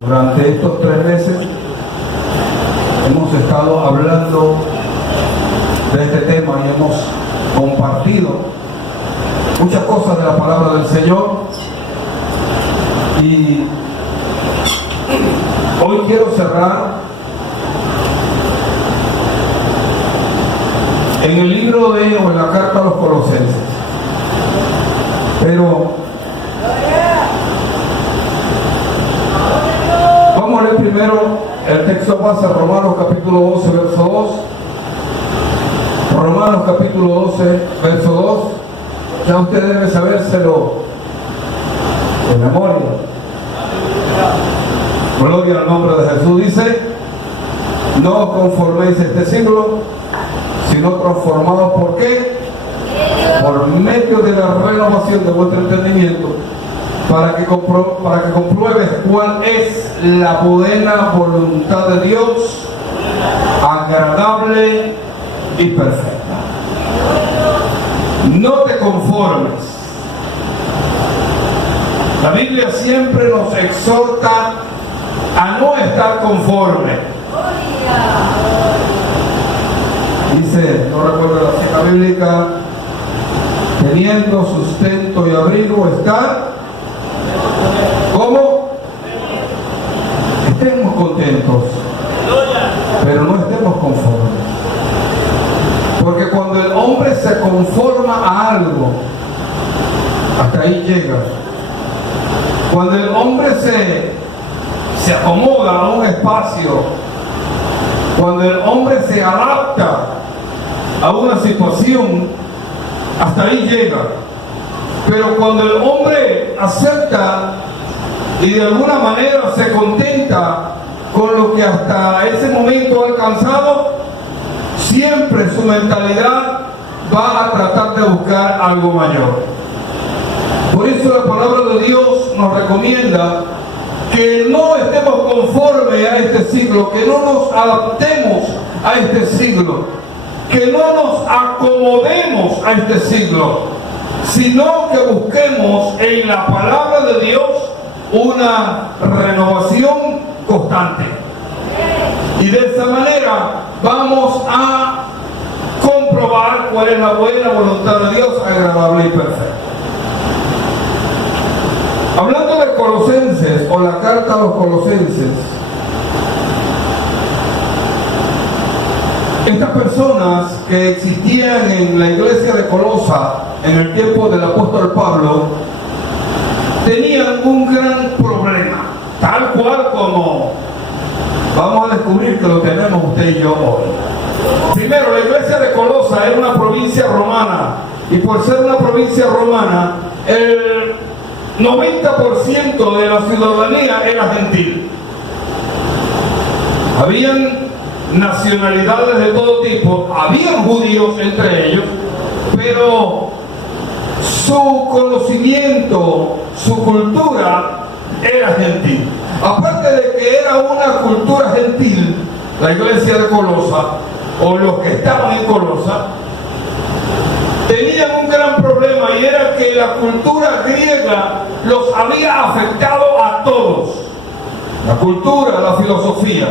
Durante estos 3 meses hemos estado hablando de este tema y hemos compartido muchas cosas de la palabra del Señor, y hoy quiero cerrar en el libro o en la carta a los Colosenses, pero vamos a leer primero el texto base, Romanos capítulo 12, verso 2. Romanos capítulo 12, verso 2. Ya usted debe sabérselo de memoria. Gloria al nombre de Jesús. Dice: no os conforméis a este siglo, sino transformados. ¿Por qué? Por medio de la renovación de vuestro entendimiento, para que compruebes cuál es la buena voluntad de Dios, agradable y perfecta. No te conformes. La Biblia siempre nos exhorta a no estar conforme. Dice, no recuerdo la cita bíblica, teniendo sustento y abrigo, estar ¿cómo? Estemos contentos, pero no estemos conformes. Porque cuando el hombre se conforma a algo, hasta ahí llega. Cuando el hombre se acomoda a un espacio, cuando el hombre se adapta a una situación, hasta ahí llega. Pero cuando el hombre acepta y de alguna manera se contenta con lo que hasta ese momento ha alcanzado, siempre su mentalidad va a tratar de buscar algo mayor. Por eso la palabra de Dios nos recomienda que no estemos conformes a este siglo, que no nos adaptemos a este siglo, que no nos acomodemos a este siglo, sino que busquemos en la palabra de Dios una renovación constante. Y de esa manera vamos a comprobar cuál es la buena voluntad de Dios, agradable y perfecta. Hablando de Colosenses, o la carta a los Colosenses, estas personas que existían en la iglesia de Colosa en el tiempo del apóstol Pablo tenían un gran problema, tal cual como vamos a descubrir que lo tenemos usted y yo hoy. Primero, la iglesia de Colosa era una provincia romana, y por ser una provincia romana, el 90% de la ciudadanía era gentil. Habían nacionalidades de todo tipo, habían judíos entre ellos, pero su conocimiento, su cultura era gentil. Aparte de que era una cultura gentil, la iglesia de Colosa, o los que estaban en Colosa, tenían un gran problema, y era que la cultura griega los había afectado a todos. La cultura, la filosofía.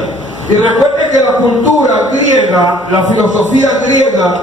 Y recuerde que la cultura griega, la filosofía griega,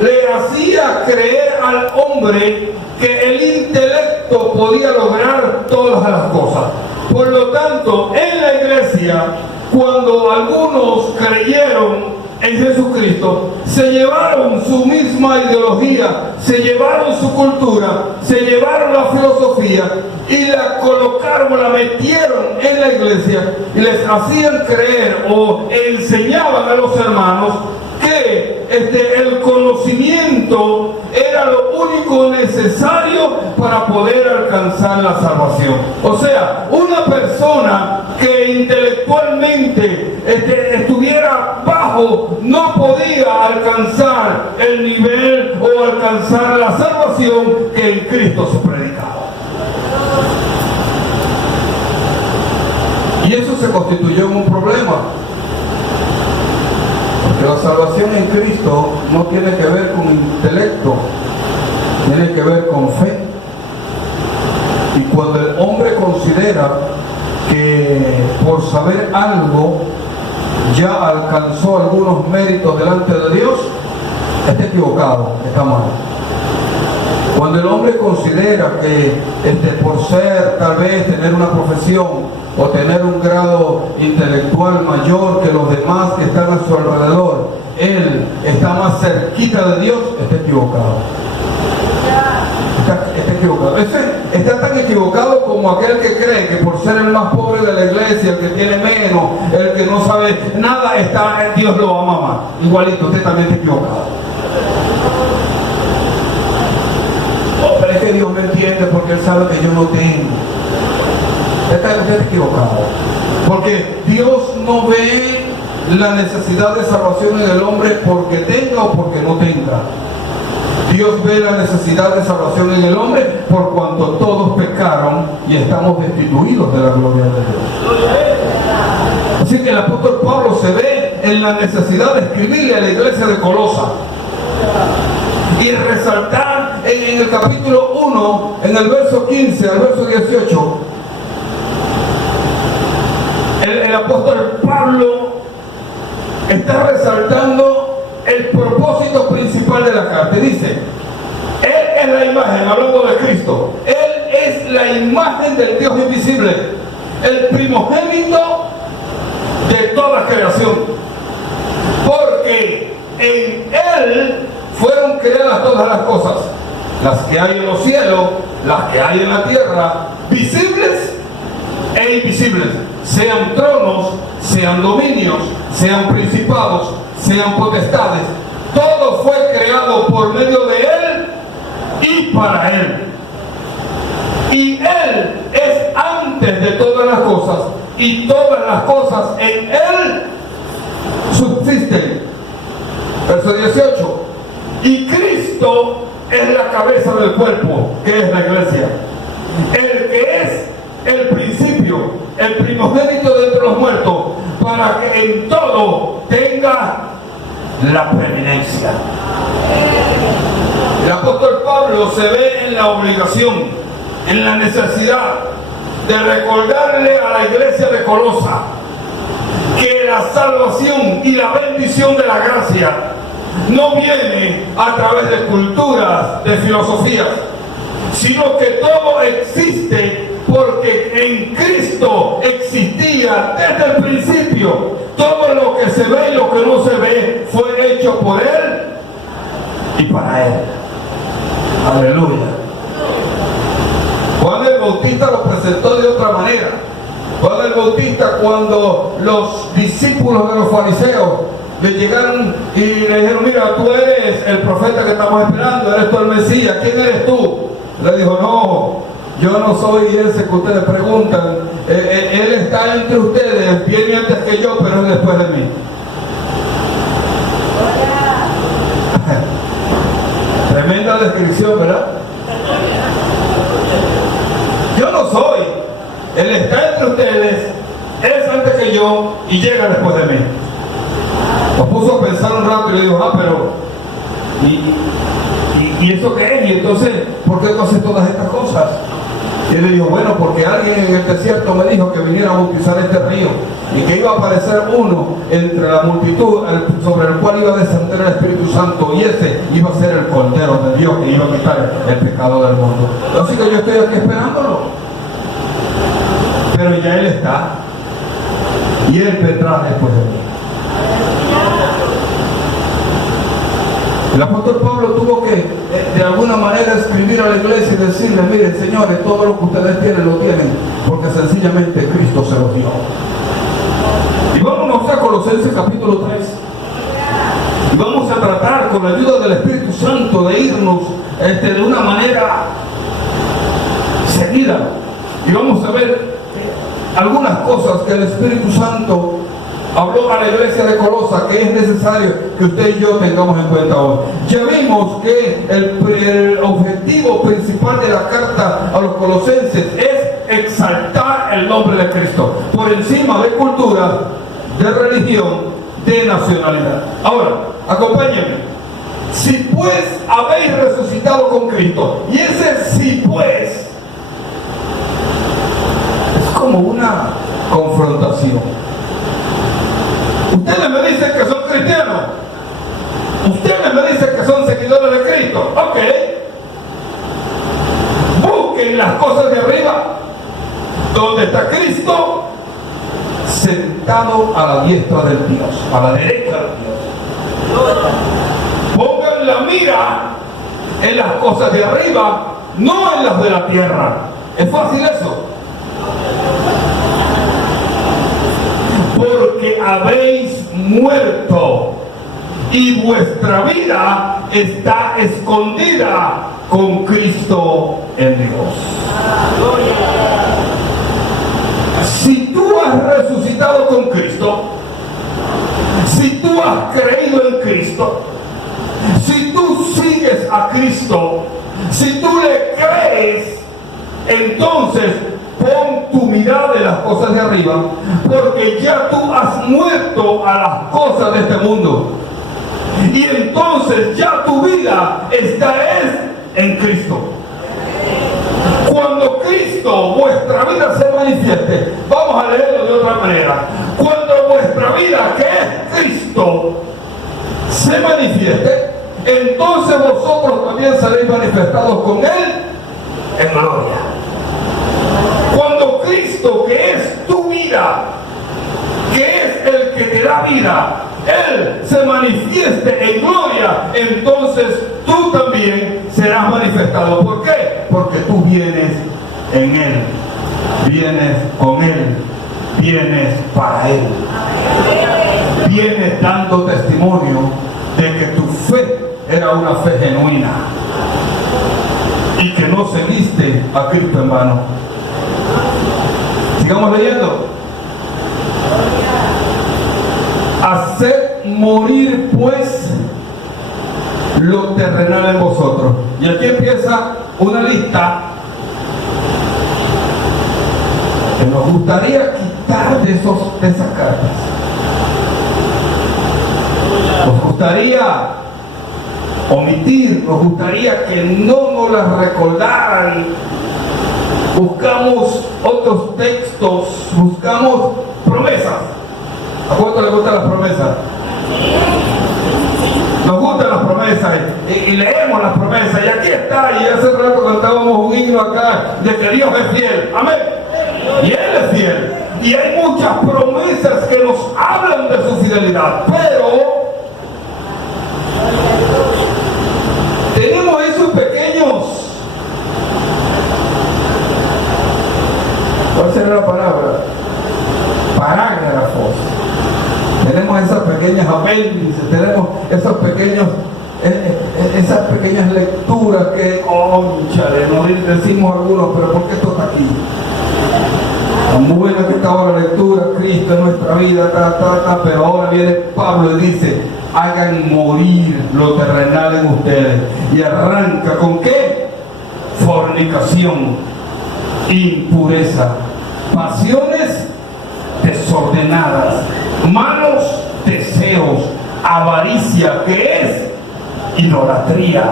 le hacía creer al hombre que el intelecto podía lograr todas las cosas. Por lo tanto, en la iglesia, cuando algunos creyeron en Jesucristo, se llevaron su misma ideología, se llevaron su cultura, se llevaron la filosofía y la colocaron, la metieron en la iglesia, y les hacían creer o enseñaban a los hermanos que el conocimiento era lo único necesario para poder alcanzar la salvación. O sea, una persona que intelectualmente estuviera bajo no podía alcanzar el nivel o alcanzar la salvación que en Cristo se predicaba. Y eso se constituyó en un problema. Porque la salvación en Cristo no tiene que ver con intelecto, tiene que ver con fe. Y cuando el hombre considera que por saber algo ya alcanzó algunos méritos delante de Dios, está equivocado, está mal. Cuando el hombre considera que por ser, tal vez, tener una profesión o tener un grado intelectual mayor que los demás que están a su alrededor, él está más cerquita de Dios, está equivocado. Está equivocado. Está tan equivocado como aquel que cree que por ser el más pobre de la iglesia, el que tiene menos, el que no sabe nada, Dios lo ama más. Igualito, usted también está equivocado. Oh, pero es que Dios me entiende porque Él sabe que yo no tengo. Usted está equivocado. Porque Dios no ve la necesidad de salvación en el hombre porque tenga o porque no tenga. Dios ve la necesidad de salvación en el hombre por cuanto todos pecaron y estamos destituidos de la gloria de Dios. Así que el apóstol Pablo se ve en la necesidad de escribirle a la iglesia de Colosa y resaltar en el capítulo 1, en el verso 15 al verso 18, el apóstol Pablo está resaltando el propósito principal de la carta. Dice, Él es la imagen, hablando de Cristo, Él es la imagen del Dios invisible, el primogénito de toda creación, porque en Él fueron creadas todas las cosas, las que hay en los cielos, las que hay en la tierra, visibles e invisibles, sean tronos, sean dominios, sean principados, sean potestades. Todo fue creado por medio de Él y para Él. Y Él es antes de todas las cosas, y todas las cosas en Él subsisten. Verso 18. Y Cristo es la cabeza del cuerpo, que es la iglesia. El que es el principio, el primogénito de entre los muertos, para que en todo tenga la preeminencia. El apóstol Pablo se ve en la obligación, en la necesidad de recordarle a la iglesia de Colosa que la salvación y la bendición de la gracia no viene a través de culturas, de filosofías, sino que todo existe porque en Cristo existía desde el principio. Todo lo que se ve y lo que no se ve fue hecho por Él y para Él. Aleluya. Juan el Bautista lo presentó de otra manera. Juan el Bautista, cuando los discípulos de los fariseos le llegaron y le dijeron, mira, tú eres el profeta que estamos esperando, eres tú el Mesías, ¿quién eres tú? Le dijo, no, yo no soy ese que ustedes preguntan, él está entre ustedes, viene antes que yo, pero es después de mí. Tremenda descripción, ¿verdad? Yo no soy, él está entre ustedes, es antes que yo y llega después de mí. Lo puso a pensar un rato y le dijo, pero ¿y eso qué es? Y entonces, ¿por qué tú haces todas estas cosas? Y él le dijo, bueno, porque alguien en el desierto me dijo que viniera a bautizar este río y que iba a aparecer uno entre la multitud sobre el cual iba a descender el Espíritu Santo, y ese iba a ser el Cordero de Dios que iba a quitar el pecado del mundo. Así que yo estoy aquí esperándolo, pero ya Él está y Él vendrá después de mí. El apóstol Pablo tuvo que de alguna manera escribir a la iglesia y decirle, miren señores, todo lo que ustedes tienen lo tienen porque sencillamente Cristo se los dio. Y vamos a Colosenses capítulo 3 y vamos a tratar con la ayuda del Espíritu Santo de irnos de una manera seguida, y vamos a ver algunas cosas que el Espíritu Santo habló a la iglesia de Colosa que es necesario que usted y yo tengamos en cuenta hoy. Ya vimos que el objetivo principal de la carta a los colosenses es exaltar el nombre de Cristo por encima de cultura, de religión, de nacionalidad. Ahora, acompáñenme. Si pues habéis resucitado con Cristo, y ese si pues es como una confrontación. Ustedes me dicen que son cristianos. Ustedes me dicen que son seguidores de Cristo. Ok. Busquen las cosas de arriba, donde está Cristo sentado a la diestra del Dios, a la derecha del Dios. Pongan la mira en las cosas de arriba, no en las de la tierra. ¿Es fácil eso? Porque habéis muerto y vuestra vida está escondida con Cristo en Dios. Si tú has resucitado con Cristo, si tú has creído en Cristo, si tú sigues a Cristo, si tú le crees, entonces pon tu mirada en las cosas de arriba, porque ya tú has muerto a las cosas de este mundo. Y entonces ya tu vida está en Cristo. Cuando Cristo, vuestra vida se manifieste, vamos a leerlo de otra manera. Cuando vuestra vida, que es Cristo, se manifieste, entonces vosotros también seréis manifestados con Él en gloria. Cuando Cristo, que es tu vida, que es el que te da vida, Él se manifieste en gloria, entonces tú también serás manifestado. ¿Por qué? Porque tú vienes en Él, vienes con Él, vienes para Él, vienes dando testimonio de que tu fe era una fe genuina y que no seguiste a Cristo en vano. Sigamos leyendo. Haced morir pues lo terrenal en vosotros. Y aquí empieza una lista que nos gustaría quitar de esas cartas. Nos gustaría omitir, nos gustaría que no nos las recordaran. Buscamos otros textos, buscamos promesas. ¿A cuánto le gustan las promesas? Nos gustan las promesas y leemos las promesas. Y aquí está, y hace rato cantábamos un himno acá de que Dios es fiel. Amén. Y Él es fiel. Y hay muchas promesas que nos hablan de su fidelidad. Pero tenemos esos pequeños, ¿cuál será la palabra? Parágrafos. Tenemos esas pequeñas apéndices, tenemos esas pequeñas lecturas que, cónchale, no decimos algunos, pero ¿por qué esto está aquí? Tan buena que estaba la lectura, Cristo en nuestra vida, pero ahora viene Pablo y dice, hagan morir lo terrenal en ustedes. Y arranca ¿con qué? Fornicación, impureza, pasiones desordenadas, malos deseos, avaricia, que es idolatría,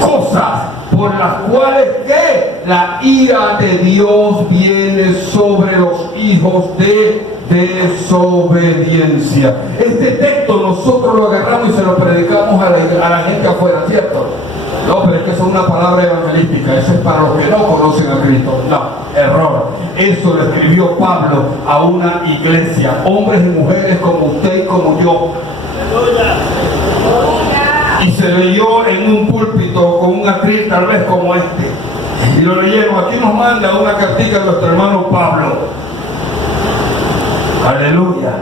cosas por las cuales que la ira de Dios viene sobre los hijos de desobediencia. Este texto nosotros lo agarramos y se lo predicamos a la gente afuera, ¿cierto? No, pero es que eso es una palabra evangelística, eso es para los que no conocen a Cristo. No, error. Eso lo escribió Pablo a una iglesia, hombres y mujeres como usted y como yo. Y se leyó en un púlpito con un atril tal vez como este. Y lo leyeron. Aquí nos manda una cartita de nuestro hermano Pablo. Aleluya.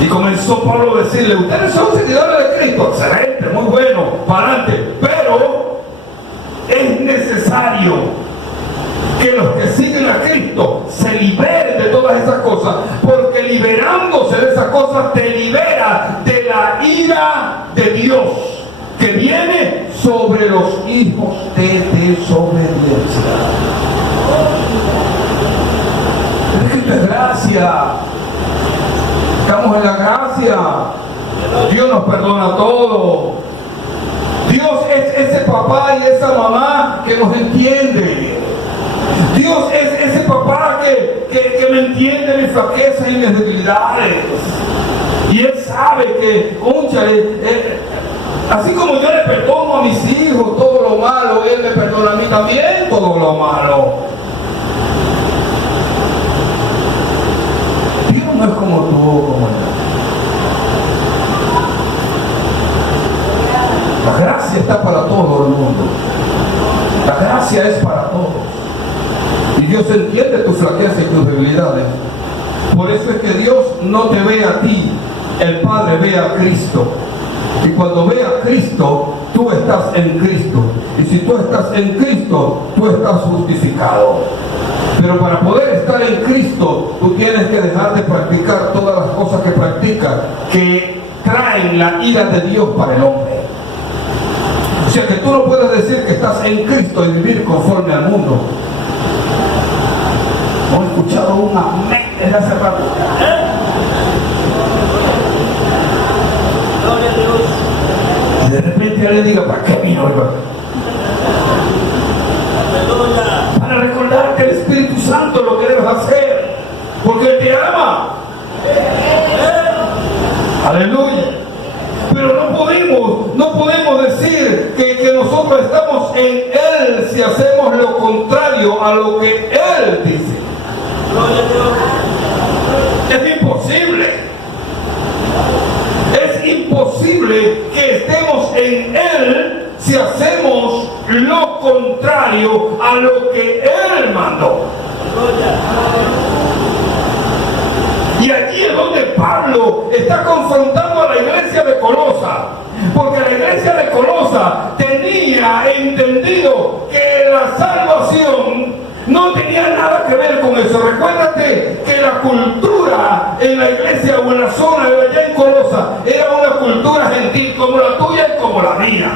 Y comenzó Pablo a decirle, ustedes son seguidores de Cristo, excelente, muy bueno, para adelante, pero es necesario que los que siguen a Cristo se liberen de todas esas cosas, porque liberándose de esas cosas te libera de la ira de Dios que viene sobre los hijos de desobediencia. Cristo es gracia. Estamos en la gracia. Dios nos perdona todo. Dios es ese papá y esa mamá que nos entiende. Dios es ese papá que que me entiende mis flaquezas y mis debilidades. Y Él sabe que, así como yo le perdono a mis hijos todo lo malo, Él me perdona a mí también todo lo malo. Dios no es como tú o como yo. La gracia está para todo el mundo. La gracia es para todos. Y Dios entiende tus flaquezas y tus debilidades. Por eso es que Dios no te ve a ti, el Padre ve a Cristo. Y cuando ve a Cristo, tú estás en Cristo. Y si tú estás en Cristo, tú estás justificado. Pero para poder estar en Cristo, tú tienes que dejar de practicar todas las cosas que practicas, que traen la ira de Dios para el hombre. O sea que tú no puedes decir que estás en Cristo y vivir conforme al mundo. ¿No he escuchado un amén desde hace rato? Y de repente él le diga, ¿para qué vino, hermano? Para recordarte el Espíritu Santo lo que debes hacer, porque Él te ama. Aleluya. Pero no podemos decir que nosotros estamos en Él si hacemos lo contrario a lo que Él dice. Es imposible. Es imposible que estemos en Él si hacemos lo contrario a lo que Él mandó. Y aquí es donde Pablo está confrontando a la iglesia de Colosa, porque la iglesia de Colosa tenía entendido que la salvación no tenía nada que ver con eso. Recuérdate que la cultura en la iglesia o en la zona de allá en Colosa era una cultura gentil como la tuya y como la mía.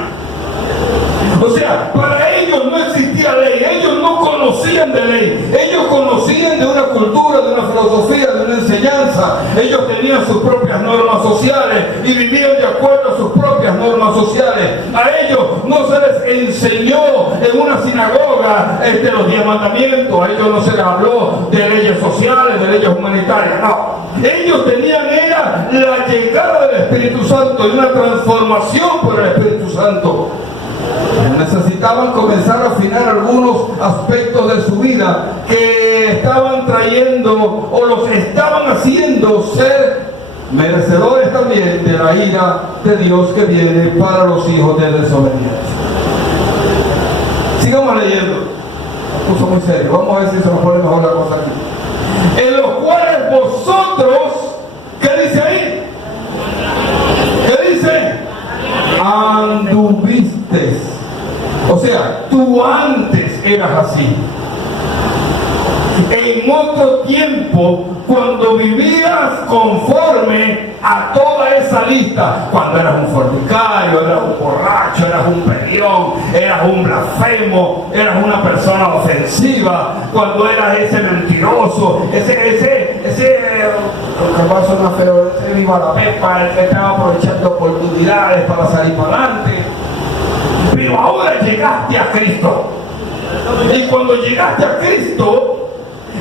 O sea, para ellos no existía ley, ellos no conocían de ley, ellos conocían de una cultura, de una filosofía, de una enseñanza. Ellos tenían sus propias normas sociales y vivían de acuerdo a sus propias normas sociales. A ellos no se les enseñó en una sinagoga los 10 mandamientos, a ellos no se les habló de leyes sociales, de leyes humanitarias, no. Ellos tenían era la llegada del Espíritu Santo y una transformación por el Espíritu Santo. Necesitaban comenzar a afinar algunos aspectos de su vida que estaban trayendo o los estaban haciendo ser merecedores también de la ira de Dios que viene para los hijos de desobediencia. Sigamos leyendo. Me puso muy serio. Vamos a ver si se nos pone mejor la cosa aquí. En los cuales vosotros, ¿qué dice ahí? ¿Qué dice? Anduviste. O sea, tú antes eras así. En otro tiempo, cuando vivías conforme a toda esa lista, cuando eras un fornicario, eras un borracho, eras un peleón, eras un blasfemo, eras una persona ofensiva, cuando eras ese mentiroso, ese que va a sonar feo, ese viva la pepa, el que estaba aprovechando oportunidades para salir para adelante. Pero ahora llegaste a Cristo. Y cuando llegaste a Cristo,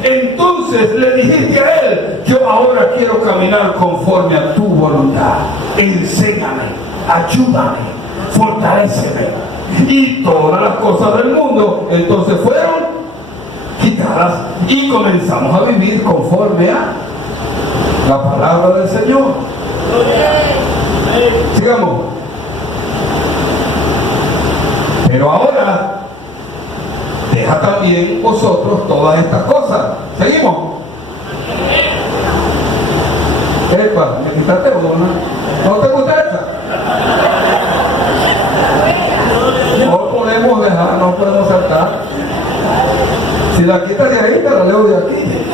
entonces le dijiste a Él, yo ahora quiero caminar conforme a tu voluntad. Enséñame, ayúdame, fortaléceme. Y todas las cosas del mundo entonces fueron quitadas y comenzamos a vivir conforme a la palabra del Señor. Sigamos. Pero ahora deja también vosotros todas estas cosas. ¿Seguimos? Epa, ¿me quitaste una? ¿No te gusta esa? No podemos dejar, no podemos saltar. Si la quitas de ahí, te la leo de aquí.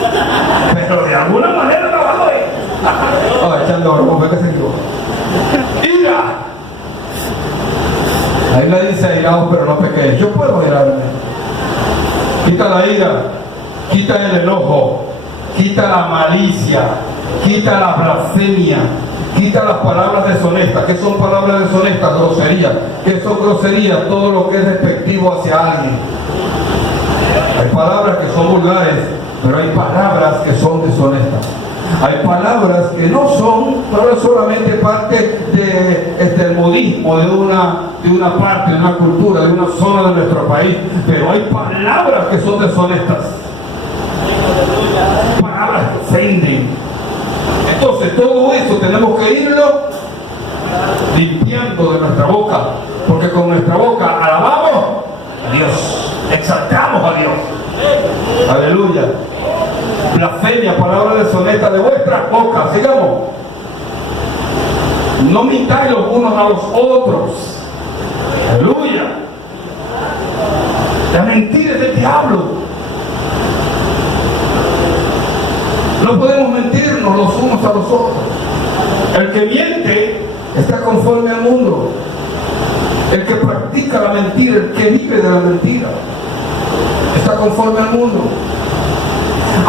Pero de alguna manera la bajo ahí. Ah, echando broma, ve que se equivoca. ¡Ira! Ahí le dice airaos, pero no pequéis. Yo puedo irarme. Quita la ira, quita el enojo, quita la malicia, quita la blasfemia, quita las palabras deshonestas. ¿Qué son palabras deshonestas? Groserías. ¿Qué son groserías? Todo lo que es despectivo hacia alguien. Hay palabras que son vulgares, pero hay palabras que son deshonestas. Hay palabras que no son solamente parte del modismo de una parte, de una cultura, de una zona de nuestro país, pero hay palabras que son deshonestas. Palabras que ofenden. Entonces todo eso tenemos que irlo limpiando de nuestra boca, porque con nuestra boca alabamos a Dios, exaltamos a Dios. Aleluya. Blasfemia, palabra deshonesta de vuestra boca. Sigamos. No mintáis los unos a los otros. Aleluya. La mentira es del diablo. No podemos mentirnos los unos a los otros. El que miente está conforme al mundo. El que practica la mentira, el que vive de la mentira, está conforme al mundo.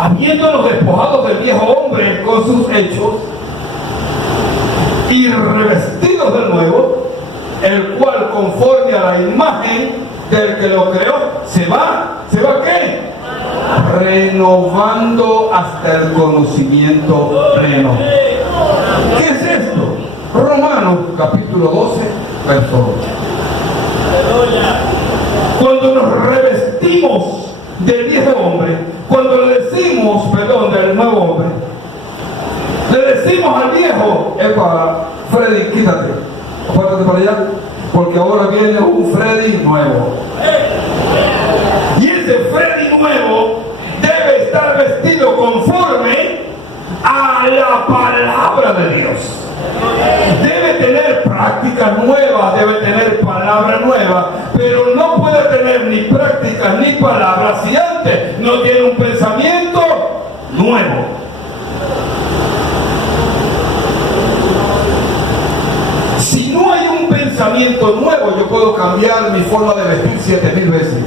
Habiéndonos despojado del viejo hombre con sus hechos y revestidos del nuevo, el cual conforme a la imagen del que lo creó, ¿se va ¿qué? Renovando hasta el conocimiento pleno. ¿Qué es esto? Romanos capítulo 12, verso 8. Cuando nos revestimos del viejo hombre, cuando le decimos, del nuevo hombre, le decimos al viejo, epa, Freddy, quítate, apártate para allá, porque ahora viene un Freddy nuevo. Y ese Freddy nuevo debe estar vestido conforme a la palabra de Dios. Debe tener prácticas nuevas, debe tener palabras nuevas, pero no puede tener ni prácticas ni palabras si antes no tiene un pensamiento nuevo. Si no hay un pensamiento nuevo, yo puedo cambiar mi forma de vestir 7000 veces.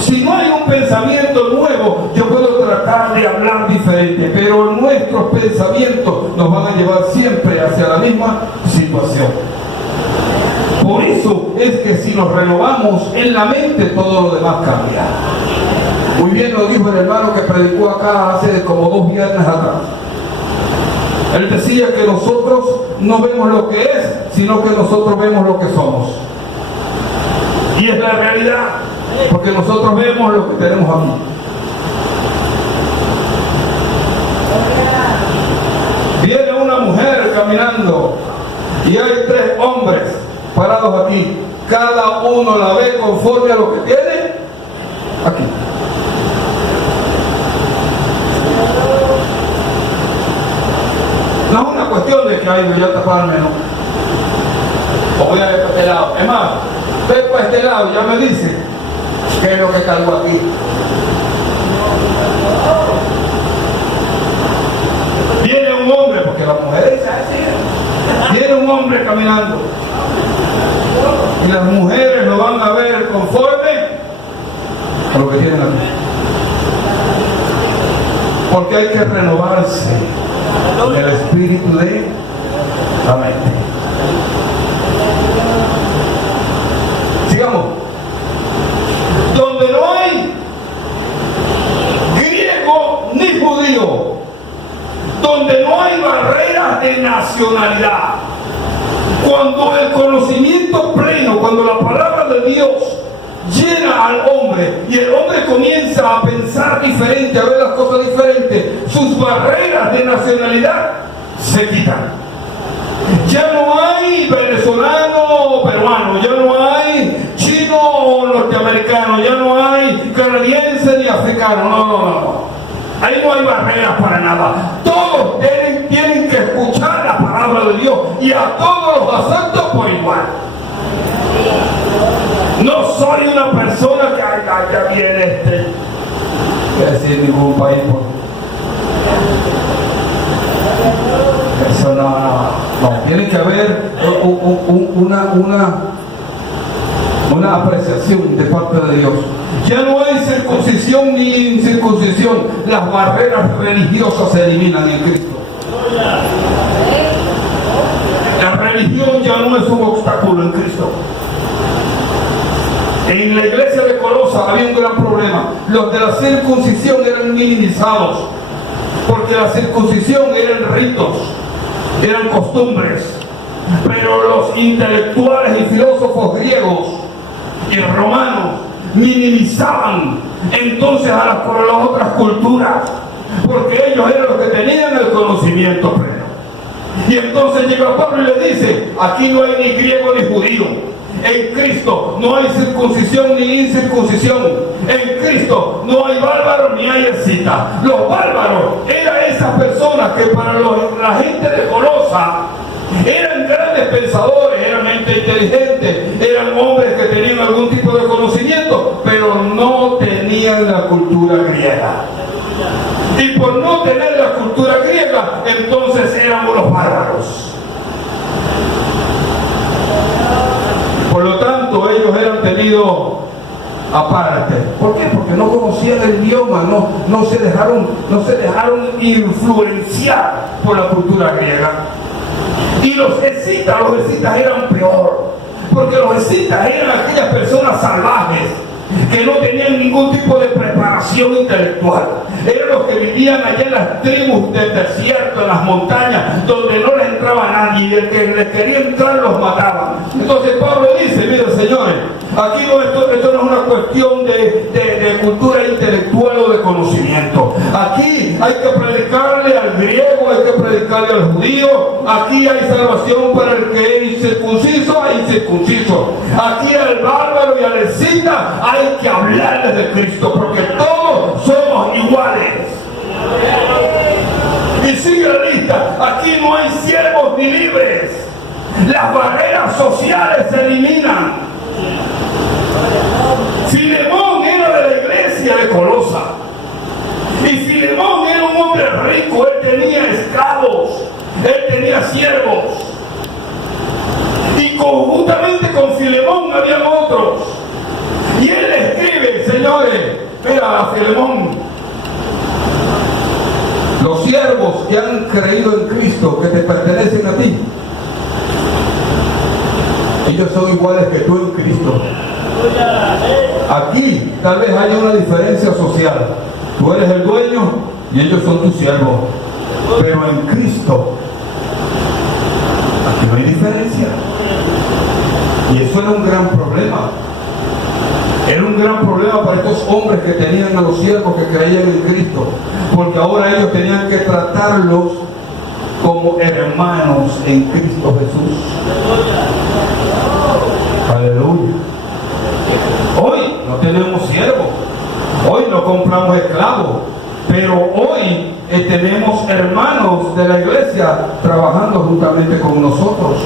Si no hay un pensamiento nuevo, yo puedo tratar de hablar diferente, pero nuestros pensamientos nos van a llevar siempre hacia la misma situación. Por eso es que si nos renovamos en la mente, todo lo demás cambia. Muy bien lo dijo el hermano que predicó acá hace como 2 viernes atrás. Él decía que nosotros no vemos lo que es, sino que nosotros vemos lo que somos. Y es la realidad. Porque nosotros vemos lo que tenemos aquí. Viene una mujer caminando y hay 3 hombres parados aquí. Cada uno la ve conforme a lo que tiene aquí. No es una cuestión de que ay, voy a taparme, no. O voy a ver para este lado. Es más, ve para este lado, ya me dice ¿qué es lo que cargo aquí? Viene un hombre, porque las mujeres viene un hombre caminando y las mujeres lo van a ver conforme a lo que tienen aquí, porque hay que renovarse el espíritu de la mente. Sigamos. Donde no hay griego ni judío, donde no hay barreras de nacionalidad, cuando el conocimiento pleno, cuando la palabra de Dios llena al hombre y el hombre comienza a pensar diferente, a ver las cosas diferentes, sus barreras de nacionalidad se quitan. Ya no hay venezolano o peruano, ya no hay chino o norteamericano, ya no hay canadiense ni africano, no. Ahí no hay barreras para nada. Todos tienen que escuchar la palabra de Dios y a todos los acepto por igual. No soy una persona que ya viene voy a decir ningún país porque eso no, tiene que haber una apreciación de parte de Dios. Ya no hay circuncisión ni incircuncisión, las barreras religiosas se eliminan en Cristo. La religión ya no es un obstáculo en Cristo. En la iglesia de Colosa había un gran problema. Los de la circuncisión eran minimizados, porque la circuncisión eran ritos, eran costumbres. Pero los intelectuales y filósofos griegos y romanos minimizaban entonces a las otras culturas, porque ellos eran los que tenían el conocimiento pleno. Y entonces llega Pablo y le dice: aquí no hay ni griego ni judío, en Cristo no hay circuncisión ni incircuncisión, en Cristo no hay bárbaro ni hay escita. Los bárbaros eran esas personas que para la gente de Colosa eran grandes pensadores, eran mente inteligente, eran hombres que tenían algún tipo de conocimiento, pero no tenían la cultura griega. Y por no tener la cultura griega, entonces éramos los bárbaros. Por lo tanto, ellos eran tenidos aparte. ¿Por qué? Porque no conocían el idioma, no se dejaron influenciar por la cultura griega. Y los escitas eran peor, porque los escitas eran aquellas personas salvajes que no tenían ningún tipo de preparación intelectual. Eran los que vivían allá en las tribus del desierto, en las montañas, donde no les entraba nadie, y el que les quería entrar los mataban. Entonces Pablo dice: miren, señores, aquí esto no es una cuestión de cultura intelectual o de conocimiento. Aquí hay que predicarle al griego, hay que predicarle al judío. Aquí hay salvación para el que es incircunciso e incircunciso. Aquí al bárbaro y al escita hay que hablarles de Cristo, porque todos somos iguales. Y sigue la lista: aquí no hay siervos ni libres. Las barreras sociales se eliminan. Filemón era de la iglesia de Colosa, y Filemón era un hombre rico. Él tenía esclavos, él tenía siervos, y conjuntamente con Filemón habían otros. Y él le escribe: señores, mira, a Filemón, los siervos que han creído en Cristo, que te pertenecen a ti, ellos son iguales que tú en Cristo. Aquí tal vez haya una diferencia social. Tú eres el dueño y ellos son tus siervos. Pero en Cristo aquí no hay diferencia. Y eso era un gran problema. Era un gran problema para estos hombres que tenían a los siervos que creían en Cristo, porque ahora ellos tenían que tratarlos como hermanos en Cristo Jesús. Aleluya. Hoy no tenemos siervos, hoy no compramos esclavos, pero hoy tenemos hermanos de la iglesia trabajando juntamente con nosotros.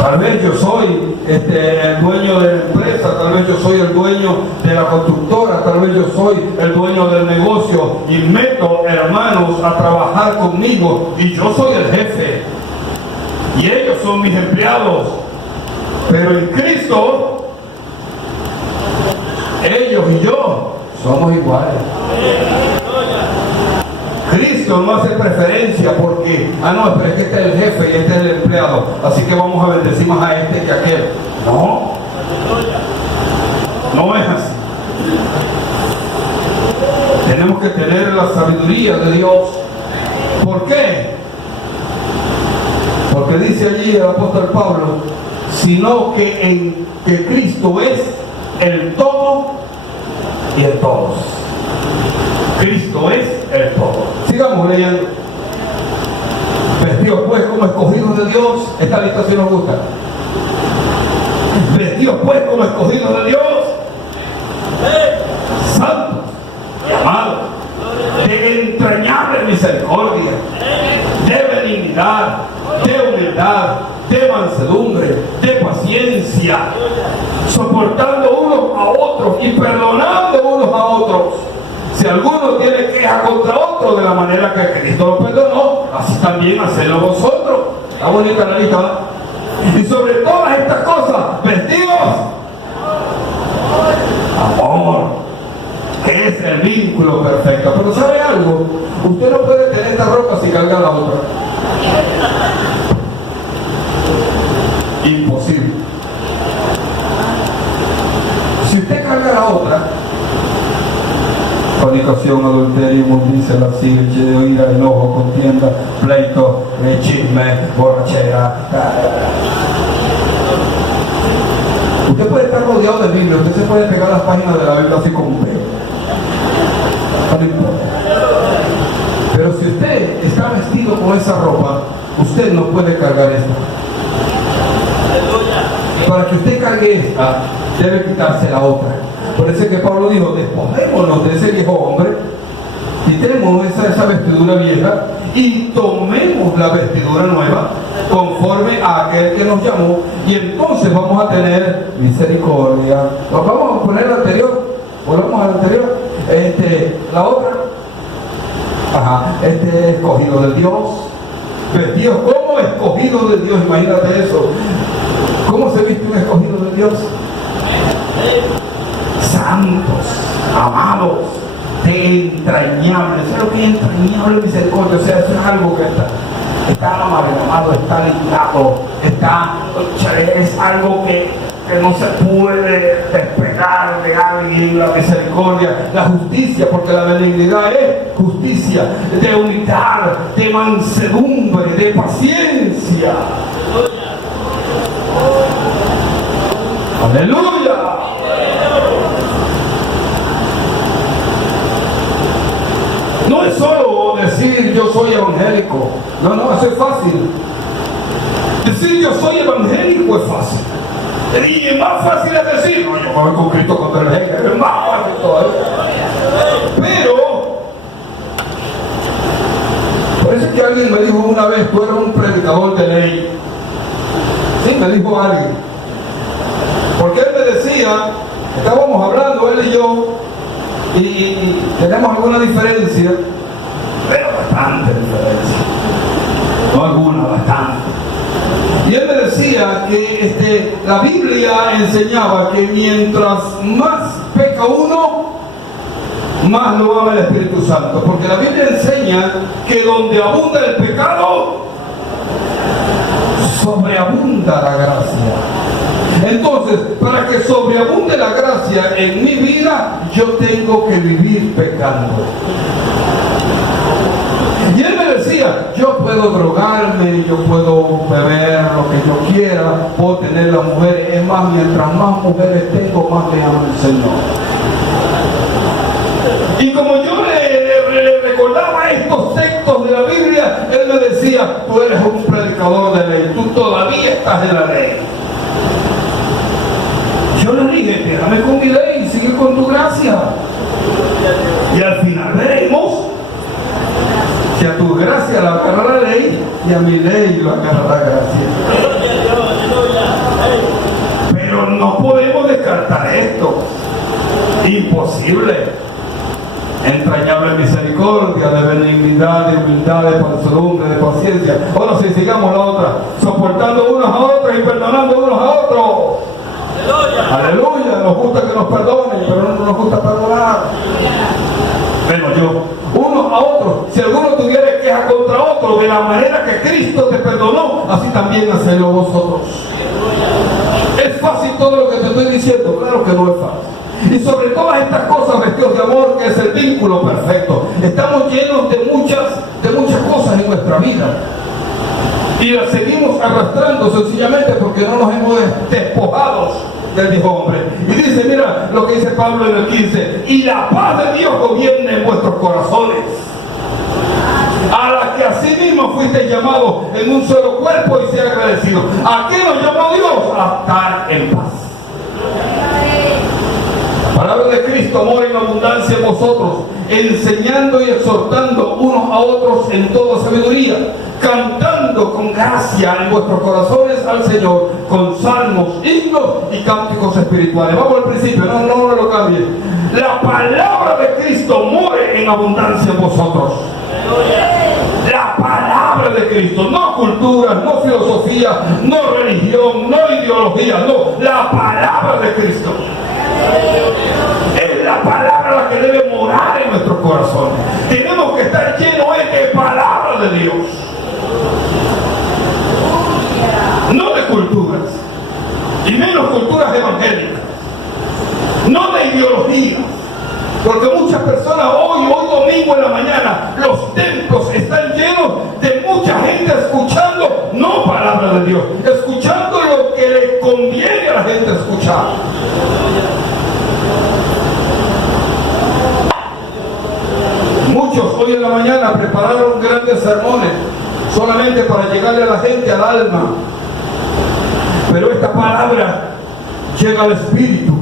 Tal vez yo soy el dueño de la empresa, tal vez yo soy el dueño de la constructora, tal vez yo soy el dueño del negocio, y meto hermanos a trabajar conmigo, y yo soy el jefe y ellos son mis empleados. Pero en Cristo, ellos y yo somos iguales. Cristo no hace preferencia porque, no, pero es que este es el jefe y este es el empleado, así que vamos a bendecir más a este que a aquel. No, no es así. Tenemos que tener la sabiduría de Dios. ¿Por qué? Porque dice allí el apóstol Pablo: sino que Cristo es el todo y el todos. Cristo es el todo. Sigamos leyendo. Vestidos pues como escogidos de Dios. Esta lista sí nos gusta. Vestidos pues como escogidos de Dios, santos, amados, de entrañable misericordia, de benignidad, de humildad, de mansedumbre, de paciencia, soportando unos a otros y perdonando unos a otros. Si alguno tiene queja contra otro, de la manera que Cristo lo perdonó, así también hacedlo vosotros. Está bonita la lista, ¿verdad? Y sobre todas estas cosas, vestidos amor, que es el vínculo perfecto. Pero ¿sabe algo? Usted no puede tener esta ropa sin cargar la otra. Imposible. fornicación, adulterio, inmundicia, lascivia, de ira, enojo, contienda, pleito, chisme, borrachera. Usted puede estar rodeado de Biblia, usted se puede pegar las páginas de la Biblia así como un pelo. No importa. Pero si usted está vestido con esa ropa, usted no puede cargar esta. Para que usted cargue esta, debe quitarse la otra. Por eso es que Pablo dijo, despojémonos de ese viejo hombre, quitemos esa vestidura vieja y tomemos la vestidura nueva conforme a aquel que nos llamó, y entonces vamos a tener misericordia. Nos vamos a poner la anterior, volvamos a la anterior, la otra, escogido de Dios, vestido como escogido de Dios. Imagínate eso. ¿Cómo se viste un escogido de Dios? Santos, amados, de entrañable. ¿Sabes lo que es entrañable misericordia? O sea, eso es algo que está amalgamado, está ligado, es algo que no se puede despegar de alguien. La misericordia, la justicia, porque la benignidad es justicia, de unidad, de mansedumbre, de paciencia. ¡Aleluya! No es solo decir yo soy evangélico. No, eso es fácil. Decir yo soy evangélico es fácil. Y es más fácil es decir, no, yo me voy con Cristo contra el ejército. Es más fácil todavía. Pero, por eso es que alguien me dijo una vez, tú eres un predicador de ley. Sí, me dijo alguien. Porque él me decía, estábamos hablando él y yo, y tenemos alguna diferencia, pero bastante diferencia, no alguna, bastante. Y él me decía que la Biblia enseñaba que mientras más peca uno, más lo ama el Espíritu Santo, porque la Biblia enseña que donde abunda el pecado, sobreabunda la gracia. Entonces, para que sobreabunde la gracia en mi vida, yo tengo que vivir pecando. Y él me decía, yo puedo drogarme, yo puedo beber lo que yo quiera, puedo tener las mujeres. Es más, mientras más mujeres tengo, más me ama el Señor. Y como yo le recordaba estos textos de la Biblia, él me decía, tú eres un predicador de ley, tú todavía estás en la ley. Yo le dije, déjame con mi ley, sigue con tu gracia. Y al final veremos si a tu gracia la agarra la ley y a mi ley lo agarra la gracia. Pero no podemos descartar esto. Imposible. Entrañable misericordia, de benignidad, de humildad, de mansedumbre, de paciencia. Ahora sí, sigamos la otra. Soportando unos a otros y perdonando unos a otros. Aleluya, nos gusta que nos perdonen, pero no nos gusta perdonar. Bueno, unos a otros, si alguno tuviera queja contra otro, de la manera que Cristo te perdonó, así también hacedlo vosotros. ¿Es fácil todo lo que te estoy diciendo? Claro que no es fácil. Y sobre todas estas cosas, vestidos de amor, que es el vínculo perfecto. Estamos llenos de muchas cosas en nuestra vida. Y las seguimos arrastrando sencillamente porque no nos hemos despojado del viejo hombre. Y dice, mira lo que dice Pablo en el 15, y la paz de Dios gobierne en vuestros corazones, a la que así mismo fuiste llamados en un solo cuerpo, y sea agradecido. ¿A qué nos llamó Dios? A estar en paz. La palabra de Cristo mora en abundancia en vosotros, enseñando y exhortando unos a otros en toda sabiduría, cantando con gracia en vuestros corazones al Señor, con salmos, himnos y cánticos espirituales. Vamos al principio, no lo cambie. La palabra de Cristo more en abundancia en vosotros. La palabra de Cristo, no cultura, no filosofía, no religión, no ideología, no, la palabra de Cristo. Es la palabra la que debe morar en nuestros corazones. Tenemos que estar llenos de palabra de Dios, no de culturas, y menos culturas evangélicas, no de ideologías, Porque muchas personas hoy domingo en la mañana, los templos están llenos de mucha gente escuchando, no palabra de Dios, escuchando lo que le conviene a la gente escuchar. Muchos hoy en la mañana prepararon grandes sermones solamente para llegarle a la gente al alma. Pero esta palabra llega al espíritu.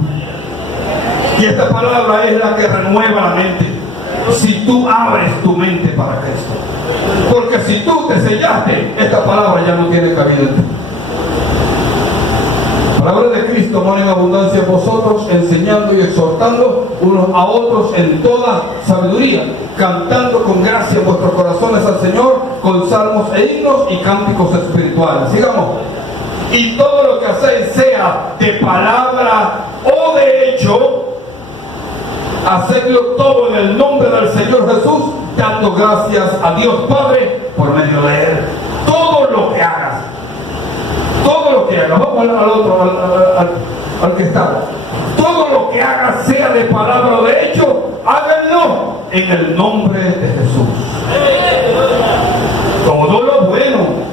Y esta palabra es la que renueva la mente. Si tú abres tu mente para Cristo. Porque si tú te sellaste, esta palabra ya no tiene cabida en ti. La palabra de Cristo mora en abundancia en vosotros, enseñando y exhortando unos a otros en toda sabiduría, cantando con gracia en vuestros corazones al Señor, con salmos e himnos y cánticos espirituales. Sigamos. Y todo lo que hacéis, sea de palabra o de hecho, hacedlo todo en el nombre del Señor Jesús, dando gracias a Dios Padre por medio de Él. Todo lo que hagas, vamos al otro, al que está. Todo lo que hagas, sea de palabra o de hecho, háganlo en el nombre de Jesús. Todo lo bueno.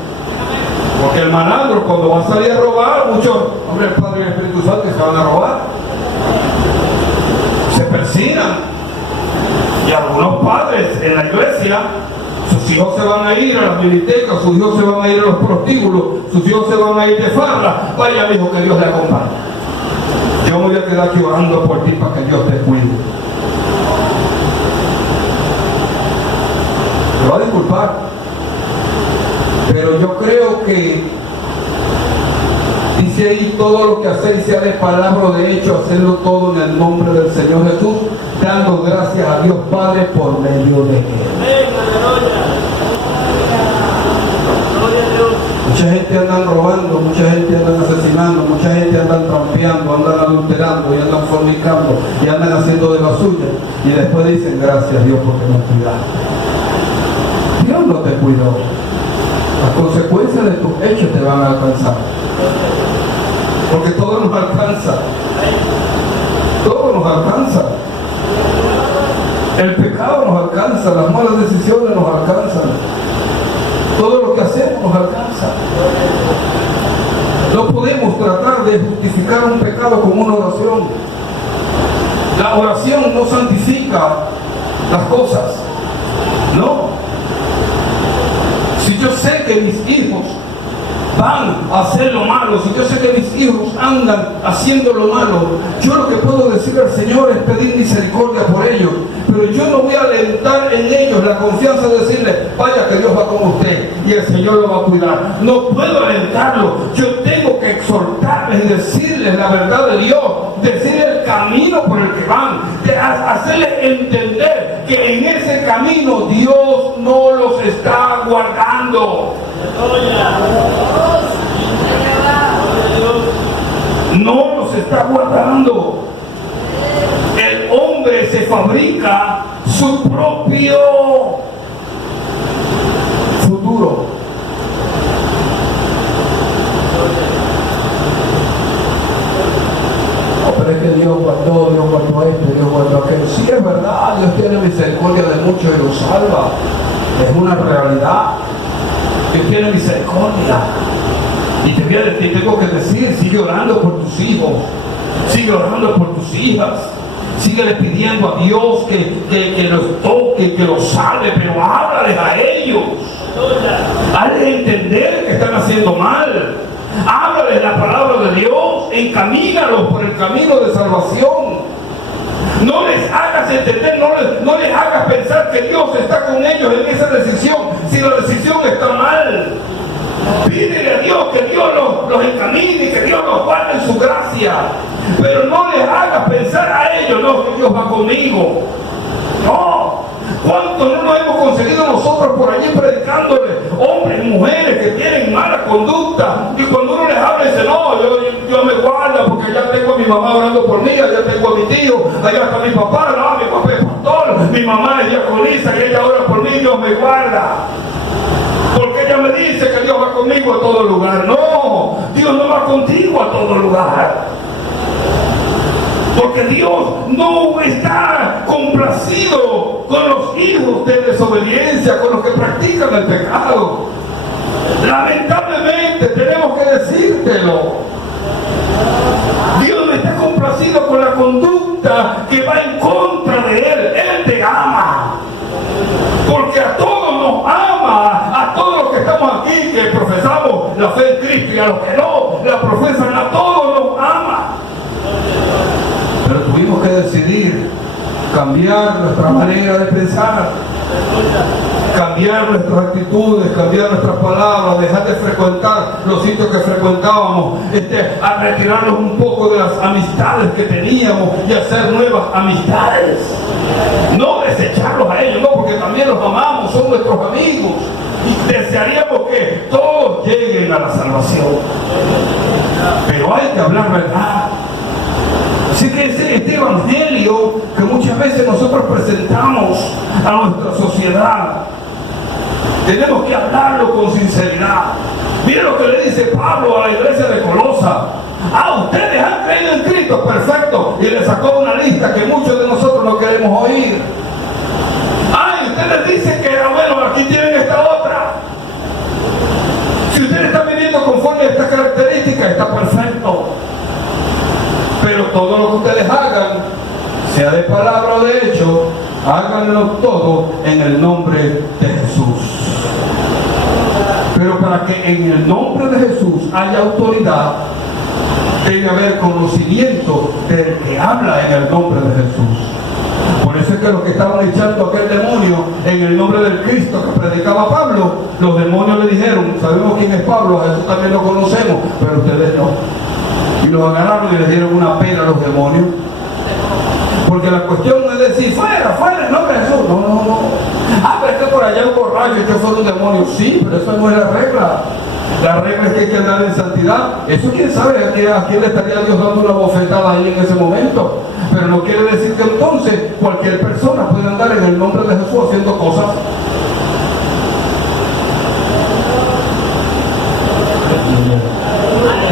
Porque el malandro, cuando va a salir a robar, muchos, hombre, el Padre y el Espíritu Santo, que se van a robar, se persignan. Y algunos padres en la iglesia, sus hijos se van a ir a las bibliotecas, sus hijos se van a ir a los prostíbulos, sus hijos se van a ir de farra. Vaya, mi hijo, que Dios le acompañe. Yo me voy a quedar aquí orando por ti para que Dios te cuide. Me va a disculpar, pero yo creo que dice ahí: todo lo que hacéis, sea de palabra o de hecho, hacerlo todo en el nombre del Señor Jesús, dando gracias a Dios Padre por medio de Él. Mucha gente andan robando, mucha gente andan asesinando, mucha gente andan trampeando, andan adulterando y andan fornicando y andan haciendo de la suya, y después dicen: gracias Dios porque me cuidaste. Dios no te cuidó. Las consecuencias de tus hechos te van a alcanzar. Porque todo nos alcanza. Todo nos alcanza. El pecado nos alcanza, las malas decisiones nos alcanzan. Todo lo que hacemos nos alcanza. No podemos tratar de justificar un pecado con una oración. La oración no santifica las cosas. No. Si yo sé que mis hijos van a hacer lo malo, si yo sé que mis hijos andan haciendo lo malo, yo lo que puedo decir al Señor es pedir misericordia por ellos, pero yo no voy a alentar en ellos la confianza de decirle: vaya que Dios va con usted y el Señor lo va a cuidar. No puedo alentarlo. Yo tengo que exhortarles, decirles la verdad de Dios, decirles el camino por el que van, hacerles entender que en ese camino Dios no los está guardando. No los está guardando. El hombre se fabrica su propio futuro. No, pero es que Dios guardó esto, Dios guardó aquello. Sí, es verdad, Dios tiene misericordia de muchos y los salva. Es una realidad. Dios tiene misericordia. Y te tengo que decir: sigue orando por tus hijos, sigue orando por tus hijas, síguele pidiendo a Dios que los toque, que los salve, pero háblales a ellos, hazles entender que están haciendo mal, háblales la palabra de Dios, encamínalos por el camino de salvación. No les hagas entender, no les hagas pensar que Dios está con ellos en esa decisión, si la decisión está mal. Pídele a Dios que Dios los encamine, que Dios los guarde en su gracia, pero no les hagas pensar a ellos: no, que Dios va conmigo. No. ¿Cuánto no nos hemos conseguido nosotros por allí predicándole hombres y mujeres que tienen mala conducta, y cuando uno les habla dice: no, yo me guardo porque ya tengo a mi mamá orando por mí, allá tengo a mi tío, allá está mi papá, no, mi papá es pastor, mi mamá es diaconisa y ella ora por mí, Dios me guarda. Porque ella me dice que Dios va conmigo a todo lugar. No, Dios no va contigo a todo lugar. Porque Dios no está complacido con los hijos de desobediencia, con los que practican el pecado. Lamentablemente tenemos que decírtelo. Dios no está complacido con la conducta que va en contra de Él. Él te ama. Porque a todos nos ama, a todos los que estamos aquí, que profesamos la fe en Cristo, y a los que no la profesan, a todos nos ama. Pero tuvimos que decidir cambiar nuestra manera de pensar, cambiar nuestras actitudes, cambiar nuestras palabras, dejar de frecuentar los sitios que frecuentábamos, a retirarnos un poco de las amistades que teníamos y hacer nuevas amistades. No desecharlos a ellos, no, porque también los amamos, son nuestros amigos y desearíamos que todos lleguen a la salvación. Pero hay que hablar verdad. Así que este evangelio que muchas veces nosotros presentamos a nuestra sociedad, tenemos que hablarlo con sinceridad. Miren lo que le dice Pablo a la iglesia de Colosa. Ustedes han creído en Cristo, perfecto. Y le sacó una lista que muchos de nosotros no queremos oír. Ustedes dicen que, bueno, aquí tienen esta otra. Si ustedes están viviendo conforme a estas características, está perfecto. Pero todo lo que ustedes hagan, sea de palabra o de hecho, háganlo todo en el nombre de Jesús. Pero para que en el nombre de Jesús haya autoridad, debe haber conocimiento del que habla en el nombre de Jesús. Por eso es que los que estaban echando aquel demonio en el nombre del Cristo que predicaba Pablo, los demonios le dijeron: sabemos quién es Pablo, a Jesús también lo conocemos, pero ustedes no. Y los agarraron y les dieron una pena a los demonios. Porque la cuestión no es decir, fuera, en nombre de Jesús. No. Pero es que por allá un borracho y que fue un demonio. Sí, pero eso no es la regla. La regla es que hay que andar en santidad. Eso quién sabe a quién le estaría Dios dando una bofetada ahí en ese momento. Pero no quiere decir que entonces cualquier persona puede andar en el nombre de Jesús haciendo cosas.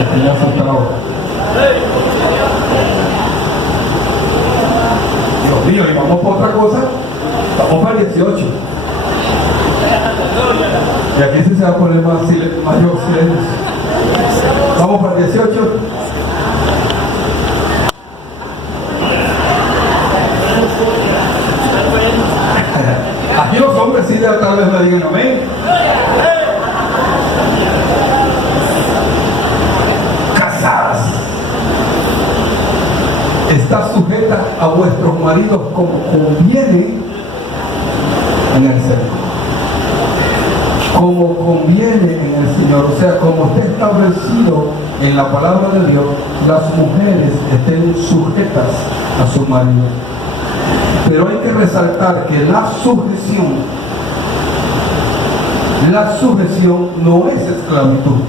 Estoy asustado. Dios mío, y vamos por otra cosa. Vamos para el 18. Y aquí sí se va a poner mayor silencio. Vamos para el 18. Aquí los hombres sí tal vez me digan amén. Casadas, está sujeta a vuestros maridos como conviene en el Señor. Como conviene en el Señor, o sea, como está establecido en la palabra de Dios, las mujeres estén sujetas a su marido. Pero hay que resaltar que la sujeción no es esclavitud.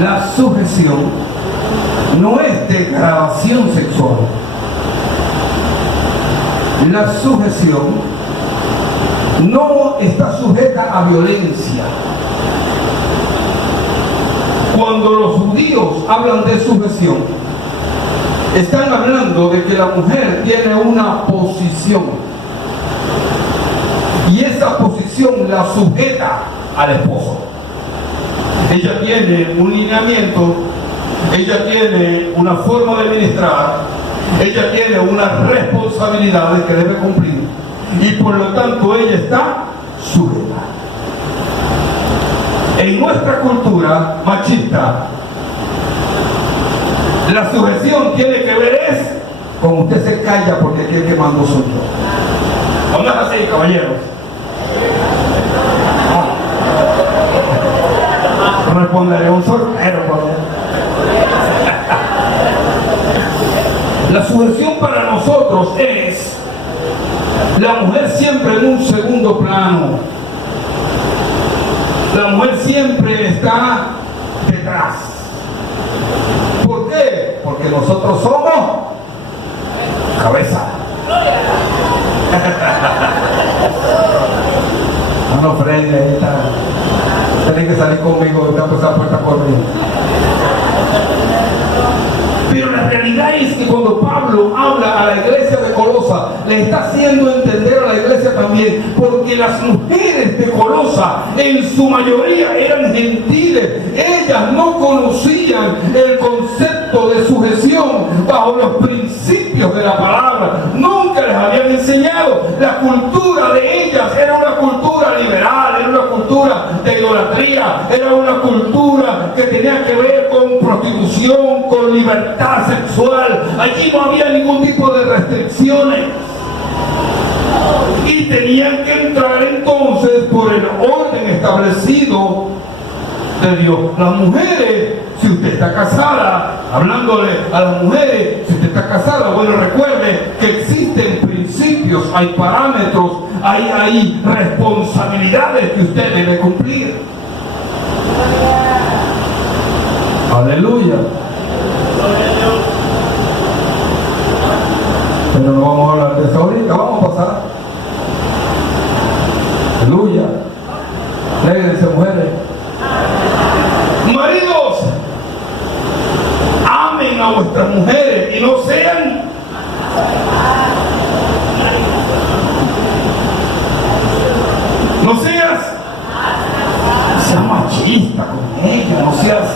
La sujeción no es degradación sexual. La sujeción no está sujeta a violencia. Cuando los judíos hablan de sujeción, están hablando de que la mujer tiene una posición y esa posición la sujeta al esposo. Ella tiene un lineamiento, ella tiene una forma de ministrar, ella tiene unas responsabilidades que debe cumplir y por lo tanto ella está sujeta. En nuestra cultura machista, la sujeción tiene que ver es con usted se calla porque aquí el que mandó soy yo. ¿Dónde es así, caballeros? Responderé un soltero. La sujeción para nosotros es la mujer siempre en un segundo plano. La mujer siempre está detrás. ¿Por qué? Porque nosotros somos cabeza. No, Freddy, ahí está. Tienen que salir conmigo, está por esa puerta corriendo. Pero la realidad porque las mujeres de Colosa en su mayoría eran gentiles. Ellas no conocían el concepto de sujeción bajo los principios de la palabra. Nunca les habían enseñado. La cultura de ellas era una cultura liberal, era una cultura de idolatría, era una cultura que tenía que ver con prostitución, con libertad sexual. Allí no había ningún tipo de restricciones. Y tenían que entrar entonces por el orden establecido de Dios. Las mujeres, si usted está casada, hablándole a las mujeres, si usted está casada, bueno, recuerde que existen principios, hay parámetros, hay responsabilidades que usted debe cumplir. Aleluya. Pero no vamos a hablar de eso ahorita, vamos a pasar. Aleluya. Légrense, mujeres. Maridos, amen a vuestras mujeres y no sean machista con ella, no seas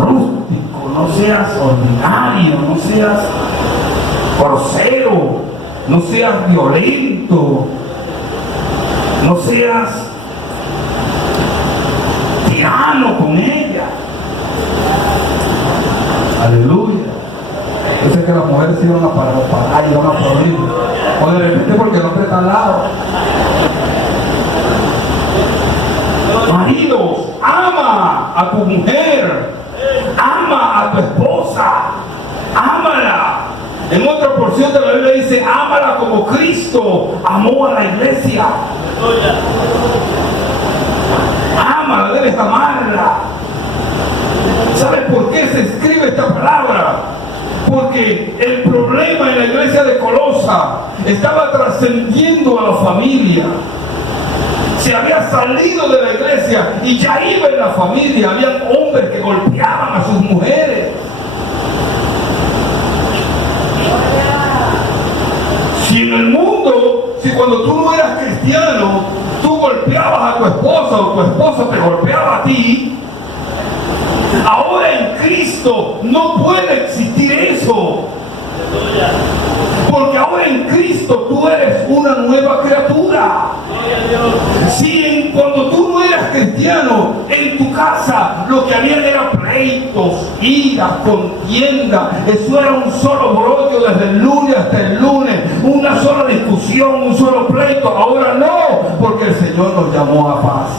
rústico, no seas ordinario, no seas grosero, no seas violento, no seas tirano con ella. Aleluya. Yo sé que las mujeres se iban a parar y van a aplaudir, o de repente porque el hombre está al lado. Maridos, ama a tu mujer, ama a tu esposa, ámala. En otra porción de la Biblia dice, ámala como Cristo amó a la iglesia. Ámala, debes amarla. ¿Sabes por qué se escribe esta palabra? Porque el problema en la iglesia de Colosa estaba trascendiendo a la familia. Se había salido de la iglesia y ya iba en la familia. Habían hombres que golpeaban a sus mujeres. Si en el mundo, si cuando tú no eras cristiano, tú golpeabas a tu esposa o tu esposa te golpeaba a ti, ahora en Cristo no puede existir eso. Porque ahora en Cristo tú eres una nueva criatura. Si cuando tú no eras cristiano, en tu casa lo que había era pleitos, ira, contienda, eso era un solo brollo desde el lunes hasta el lunes, una sola discusión, un solo pleito. Ahora no, porque el Señor nos llamó a paz.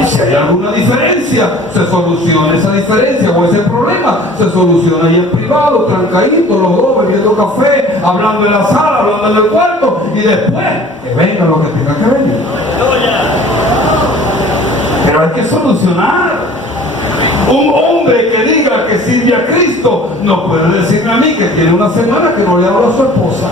Y si hay alguna diferencia, se soluciona esa diferencia o ese problema, se soluciona ahí en privado, trancadito, los dos bebiendo café, hablando en la sala, hablando en el cuarto, y después que venga lo que tenga que venir. Pero hay que solucionar. Un hombre que diga que sirve a Cristo no puede decirme a mí que tiene una semana que no le habla a su esposa.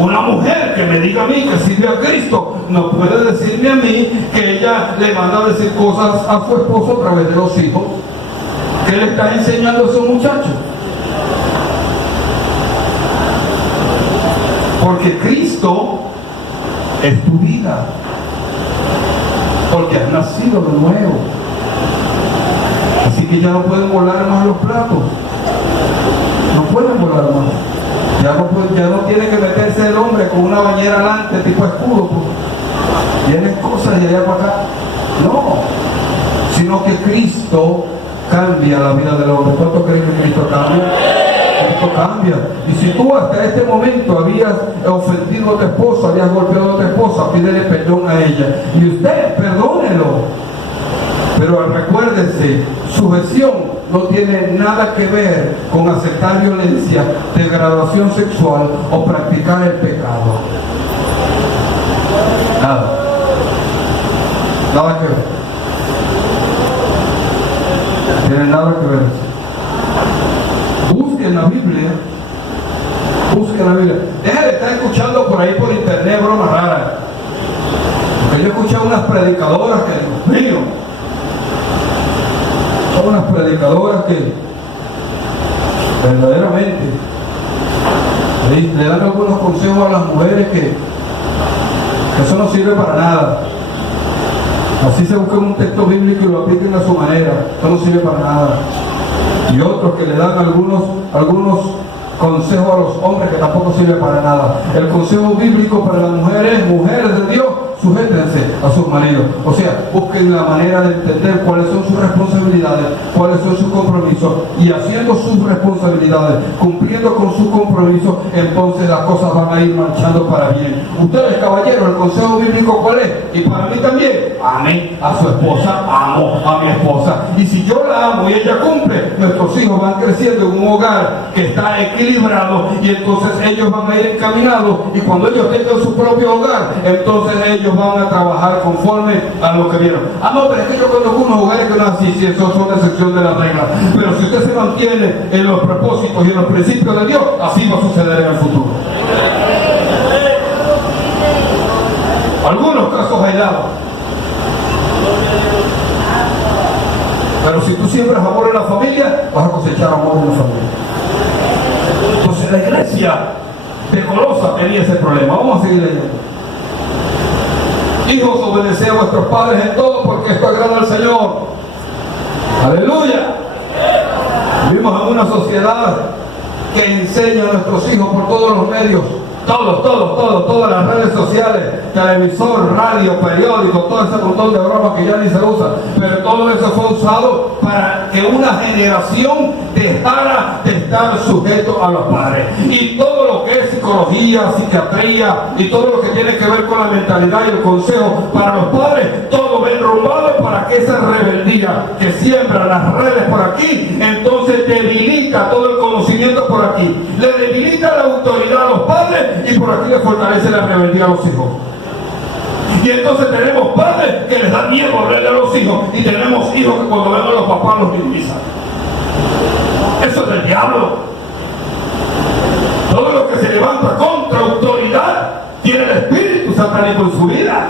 Una mujer que me diga a mí que sirve a Cristo no puede decirme a mí que ella le manda a decir cosas a su esposo a través de los hijos. ¿Qué le está enseñando a esos muchachos? Porque Cristo es tu vida. Porque has nacido de nuevo. Así que ya no pueden volar más los platos. No pueden volar más. Ya no tiene que meterse el hombre con una bañera adelante tipo escudo. Vienen cosas de allá para acá. No. Sino que Cristo cambia la vida del hombre. ¿Cuánto creen que Cristo cambia? Cristo cambia. Y si tú hasta este momento habías ofendido a tu esposa, habías golpeado a tu esposa, pídele perdón a ella. Y usted, perdónelo. Pero recuérdense, sujeción no tiene nada que ver con aceptar violencia, degradación sexual o practicar el pecado. Nada. Nada que ver. No tiene nada que ver. Busquen la Biblia. Busquen la Biblia. Deja de estar escuchando por ahí por internet bromas raras. Porque yo he escuchado unas predicadoras que, Dios mío, son unas predicadoras que verdaderamente Le dan algunos consejos a las mujeres que eso no sirve para nada. Así se busca un texto bíblico y lo apliquen a su manera. Eso no sirve para nada. Y otros que le dan algunos consejos a los hombres que tampoco sirve para nada. El consejo bíblico para las mujeres de Dios, sujétense a sus maridos. O sea, busquen la manera de entender cuáles son sus responsabilidades, cuáles son sus compromisos, y haciendo sus responsabilidades, cumpliendo con sus compromisos, entonces las cosas van a ir marchando para bien. Ustedes, caballeros, el consejo bíblico, ¿cuál es? Y para mí también, amen a su esposa, amo a mi esposa. Y si yo la amo y ella cumple, nuestros hijos van creciendo en un hogar que está equilibrado, y entonces ellos van a ir encaminados, y cuando ellos tengan su propio hogar, entonces ellos van a trabajar conforme a lo que vieron. No, pero es que yo conozco unos hogares que no así, si esos son la excepción de la regla. Pero si usted se mantiene en los propósitos y en los principios de Dios, así va a suceder en el futuro. Algunos casos aislados. Pero si tú siembras amor en la familia, vas a cosechar amor en la familia. Entonces la iglesia de Colosa tenía ese problema. Vamos a seguir leyendo. Hijos, obedeced a vuestros padres en todo, porque esto agrada al Señor. Aleluya. Vivimos en una sociedad que enseña a nuestros hijos por todos los medios, todas las redes sociales, televisor, radio, periódico, todo ese montón de bromas que ya ni se usa, pero todo eso fue usado para que una generación dejara de estar sujeto a los padres. Y todo lo que es psicología, psiquiatría y todo lo que tiene que ver con la mentalidad y el consejo para los padres, todo va enrumbado para que esa rebeldía que siembra las redes por aquí, entonces debilita todo el conocimiento por aquí, le debilita la autoridad a los padres, y por aquí le fortalece la rebeldía a los hijos. Y entonces tenemos padres que les da miedo hablarle a los hijos, y tenemos hijos que cuando ven a los papás los minimizan. Eso es del diablo. Todo lo que se levanta contra autoridad tiene el espíritu satánico en su vida,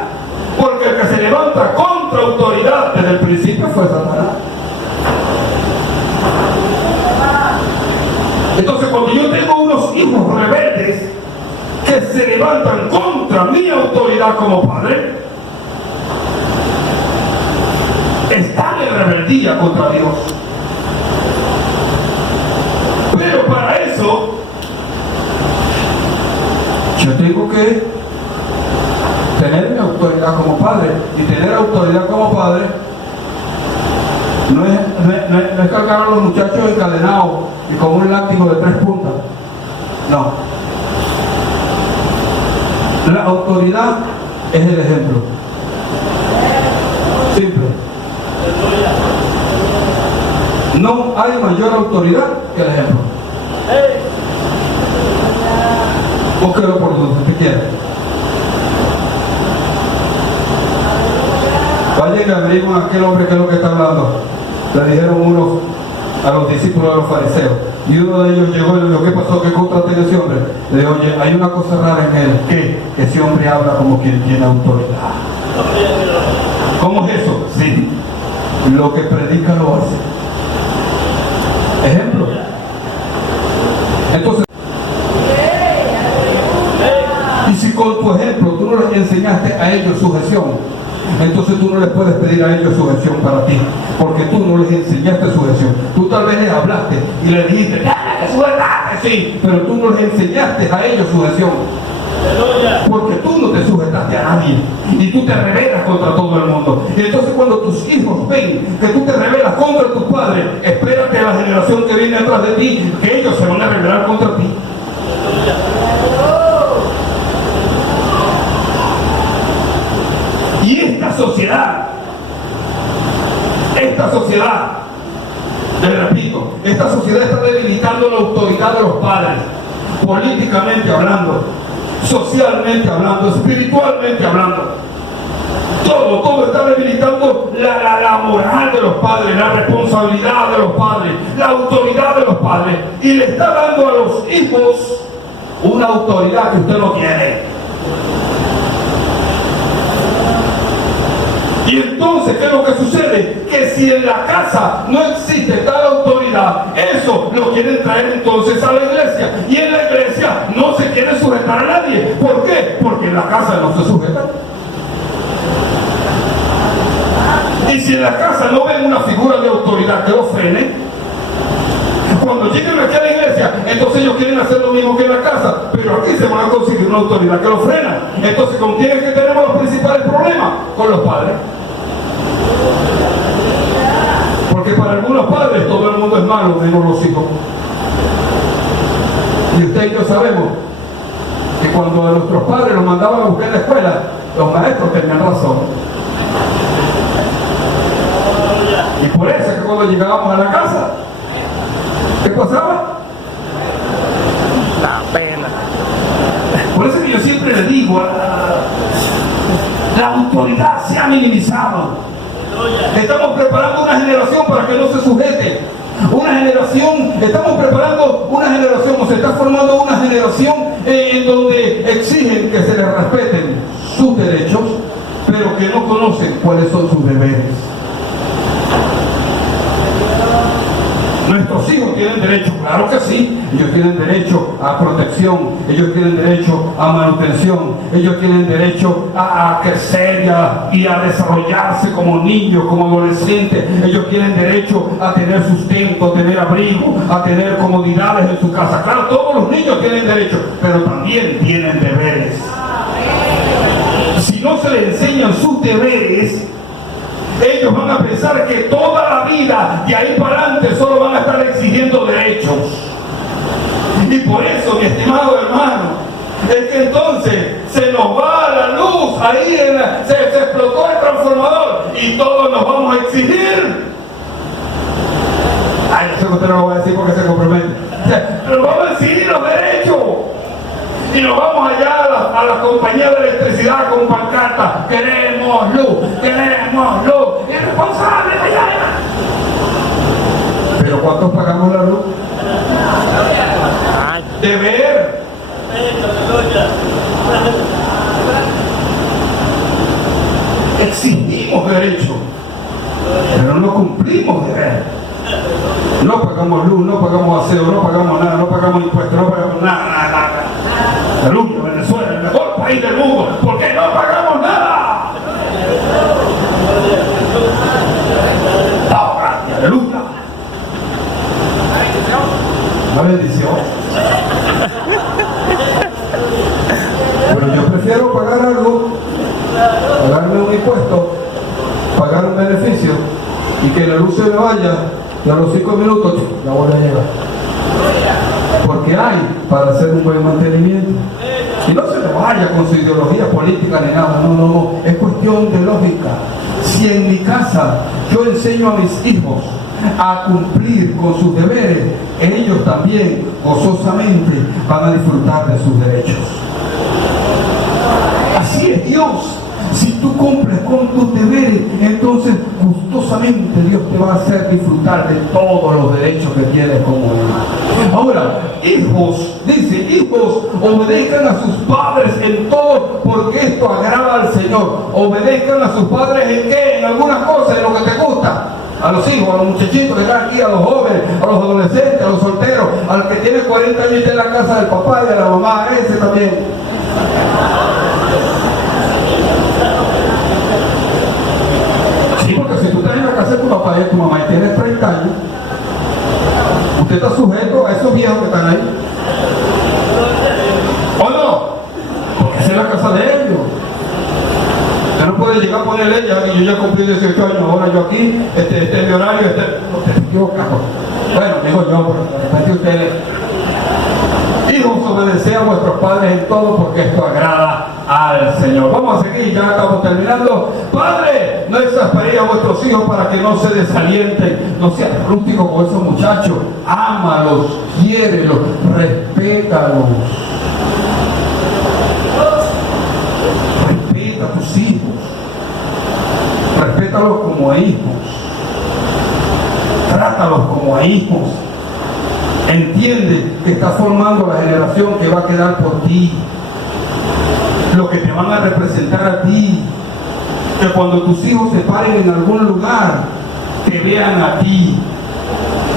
porque el que se levanta contra autoridad desde el principio fue Satanás. Entonces, cuando yo tengo unos hijos rebeldes que se levantan contra mi autoridad como padre, están en rebeldía contra Dios. Pero para eso yo tengo que tener mi autoridad como padre, y tener autoridad como padre no es cargar a los muchachos encadenados y con un látigo de 3 puntas. No. La autoridad es el ejemplo. Simple. No hay mayor autoridad que el ejemplo. Búsquelo por donde usted quiera. Vayan y averigüen a aquel hombre que es lo que está hablando. Le dijeron unos a los discípulos de los fariseos, y uno de ellos llegó y le dijo: ¿qué pasó? ¿Qué contraste ese hombre? Le dijo: oye, hay una cosa rara en él. ¿Qué? Que ese hombre habla como quien tiene autoridad. ¿Cómo es eso? Sí, lo que predica lo hace. Ejemplo. Entonces, y si con tu ejemplo tú no les enseñaste a ellos sujeción, entonces tú no les puedes pedir a ellos sujeción para ti, porque tú no les enseñaste sujeción. Tú tal vez les hablaste y les dijiste: ¡que sujetate! Sí, pero tú no les enseñaste a ellos sujeción, porque tú no te sujetaste a nadie, y tú te rebelas contra todo el mundo. Y entonces cuando tus hijos ven que tú te rebelas contra tus padres, espérate a la generación que viene atrás de ti, que ellos se van a rebelar contra ti. Y esta sociedad, les repito, esta sociedad está debilitando la autoridad de los padres, políticamente hablando, socialmente hablando, espiritualmente hablando. Todo está debilitando la moral de los padres, la responsabilidad de los padres, la autoridad de los padres, y le está dando a los hijos una autoridad que usted no tiene. Y entonces, ¿qué es lo que sucede? Que si en la casa no existe tal autoridad, autoridad, eso lo quieren traer entonces a la iglesia. Y en la iglesia no se quiere sujetar a nadie. ¿Por qué? Porque en la casa no se sujeta. Y si en la casa no ven una figura de autoridad que lo frene, cuando lleguen aquí a la iglesia, entonces ellos quieren hacer lo mismo que en la casa, pero aquí se van a conseguir una autoridad que lo frena. Entonces, ¿con quién es que tenemos los principales problemas? Con los padres. Porque para algunos padres todo el mundo es malo, menos los hijos. Y usted y yo sabemos que cuando a nuestros padres los mandaban a buscar en la escuela, los maestros tenían razón. Y por eso es que cuando llegábamos a la casa, ¿qué pasaba? La pena. Por eso que yo siempre le digo, la autoridad se ha minimizado. Estamos preparando una generación para que no se sujete. Una generación, estamos preparando una generación, o se está formando una generación en donde exigen que se les respeten sus derechos, pero que no conocen cuáles son sus deberes. Nuestros hijos tienen derecho, claro que sí, ellos tienen derecho a protección, ellos tienen derecho a manutención, ellos tienen derecho a crecer y a desarrollarse como niños, como adolescentes, ellos tienen derecho a tener sustento, a tener abrigo, a tener comodidades en su casa. Claro, todos los niños tienen derecho, pero también tienen deberes. Si no se les enseñan sus deberes, ellos van a pensar que toda la vida de ahí para adelante solo van a estar exigiendo derechos. Y por eso, mi estimado hermano, es que entonces se nos va la luz, ahí se explotó el transformador y todos nos vamos a exigir. Ay, no sé que usted no lo va a decir porque se compromete. Pero vamos a exigir los derechos. Y nos vamos allá a la compañía de electricidad con pancarta: queremos luz, queremos luz. Irresponsable allá. Pero ¿cuántos pagamos la luz? Deber. Exigimos derecho, pero no cumplimos deber. No pagamos luz, no pagamos aseo, no pagamos nada, no pagamos impuestos, no pagamos nada. Aleluya, Venezuela, el mejor país del mundo, porque no pagamos nada. No, aleluya. Una bendición. Pero yo prefiero pagar algo, pagarme un impuesto, pagar un beneficio y que la luz se me vaya y a los 5 minutos ya vuelve a llegar. Porque hay para hacer un buen mantenimiento. Y no se me vaya con su ideología política ni nada, no, es cuestión de lógica. Si en mi casa yo enseño a mis hijos a cumplir con sus deberes, ellos también gozosamente van a disfrutar de sus derechos. Así es Dios. Si tú cumples con tus deberes, entonces gustosamente Dios te va a hacer disfrutar de todos los derechos que tienes como hijo. Ahora, hijos, dice, hijos, obedezcan a sus padres en todo, porque esto agrada al Señor. Obedezcan a sus padres en qué, en algunas cosas, en lo que te gusta. A los hijos, a los muchachitos que están aquí, a los jóvenes, a los adolescentes, a los solteros, al que tiene 40 años en la casa del papá y a la mamá, ese también. Sí, porque si tú estás en la casa de tu papá y tu mamá y tienes 30 años, usted está sujeto a esos viejos que están ahí. ¿O no? Porque esa es la casa de ellos. Usted no puede llegar a ponerle ya, y yo ya cumplí 18 años, ahora yo aquí, este es mi horario, usted se equivoca. Bueno, digo yo, pero de repente ustedes, hijos, obedeced a vuestros padres en todo, porque esto agrada al Señor. Vamos a seguir, ya estamos terminando. Padre, no exasperéis a vuestros hijos para que no se desalienten, no seas rústico con esos muchachos. Ámalos, quiérelos, respétalos. Respeta a tus hijos. Respétalos como a hijos. Trátalos como a hijos. Entiende que estás formando la generación que va a quedar por ti, lo que te van a representar a ti, que cuando tus hijos se paren en algún lugar, te vean a ti,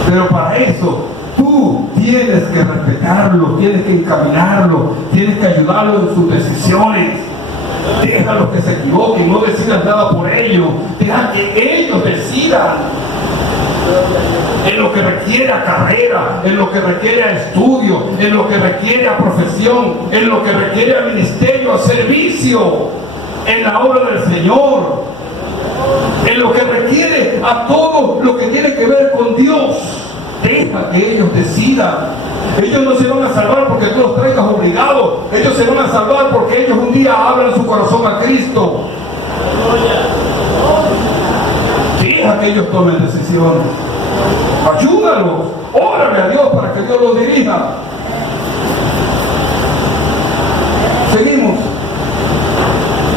Pero para eso tú tienes que respetarlo, tienes que encaminarlo, tienes que ayudarlo en sus decisiones. Déjalos que se equivoquen, no decidas nada por ellos, deja que ellos decidan. En lo que requiere a carrera, en lo que requiere a estudio, en lo que requiere a profesión, en lo que requiere a ministerio, a servicio, en la obra del Señor, en lo que requiere a todo lo que tiene que ver con Dios. Deja que ellos decidan. Ellos no se van a salvar porque tú los traigas obligados. Ellos se van a salvar porque ellos un día abran su corazón a Cristo. Deja que ellos tomen decisiones. Ayúdalos. Órale a Dios para que Dios los dirija. Seguimos.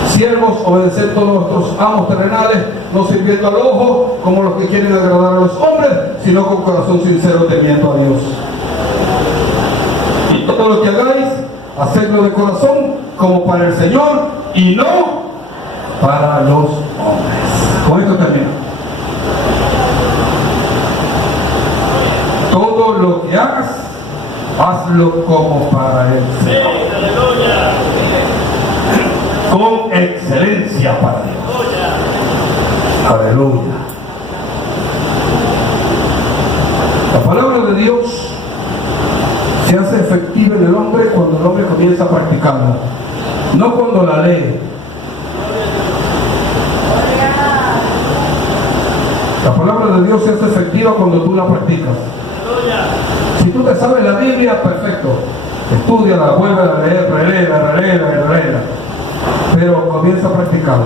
Siervos, obedecer todos nuestros amos terrenales, no sirviendo al ojo como los que quieren agradar a los hombres, sino con corazón sincero temiendo a Dios. Y todo lo que hagáis, hacedlo de corazón como para el Señor y no para los hombres. Con esto termino. Todo lo que hagas, hazlo como para el Señor. Con excelencia para Dios. Aleluya. La palabra de Dios se hace efectiva en el hombre cuando el hombre comienza a practicarla, no cuando la lee. La palabra de Dios se hace efectiva cuando tú la practicas. Si tú te sabes la Biblia, perfecto. Estúdiala, vuelve a leer, reléela. Pero comienza a practicarla.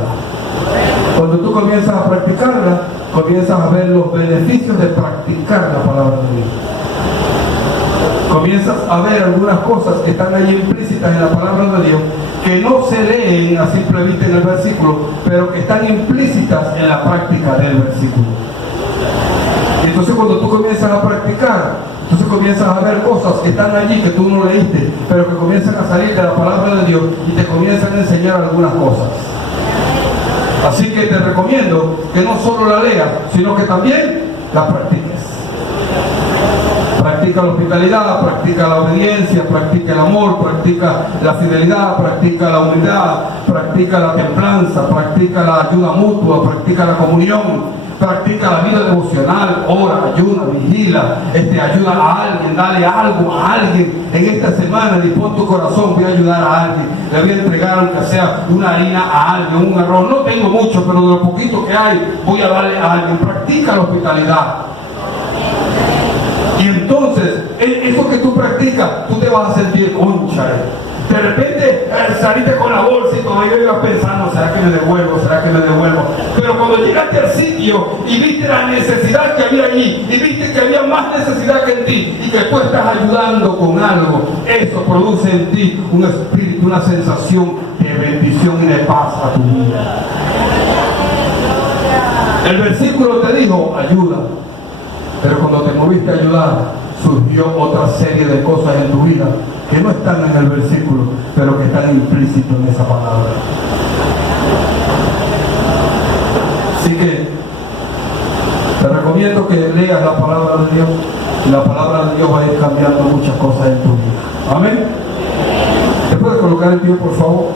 Cuando tú comienzas a practicarla, comienzas a ver los beneficios de practicar la palabra de Dios. Comienzas a ver algunas cosas que están ahí implícitas en la palabra de Dios, que no se leen a simple vista en el versículo, pero que están implícitas en la práctica del versículo. Y entonces cuando tú comienzas a practicar, entonces comienzas a ver cosas que están allí que tú no leíste, pero que comienzan a salir de la palabra de Dios y te comienzan a enseñar algunas cosas. Así que te recomiendo que no solo la leas, sino que también la practiques. Practica la hospitalidad, practica la obediencia, practica el amor, practica la fidelidad, practica la humildad, practica la templanza, practica la ayuda mutua, practica la comunión. Practica la vida devocional, ora, ayuna, vigila, ayuda a alguien, dale algo a alguien. En esta semana dispón tu corazón, voy a ayudar a alguien, le voy a entregar aunque sea una harina a alguien, un arroz. No tengo mucho, pero de lo poquito que hay, voy a darle a alguien. Practica la hospitalidad. Y entonces, eso que tú practicas, tú te vas a sentir concha. De repente saliste con la bolsa y todavía ibas pensando, ¿será que me devuelvo? Pero cuando llegaste al sitio y viste la necesidad que había allí, y viste que había más necesidad que en ti, y que tú estás ayudando con algo, eso produce en ti un espíritu, una sensación de bendición y de paz a tu vida. El versículo te dijo, ayuda. Pero cuando te moviste a ayudar, surgió otra serie de cosas en tu vida que no están en el versículo, pero que están implícitos en esa palabra. Así que te recomiendo que leas la palabra de Dios, y la palabra de Dios va a ir cambiando muchas cosas en tu vida. Amén. ¿Te puedes colocar el pie, por favor?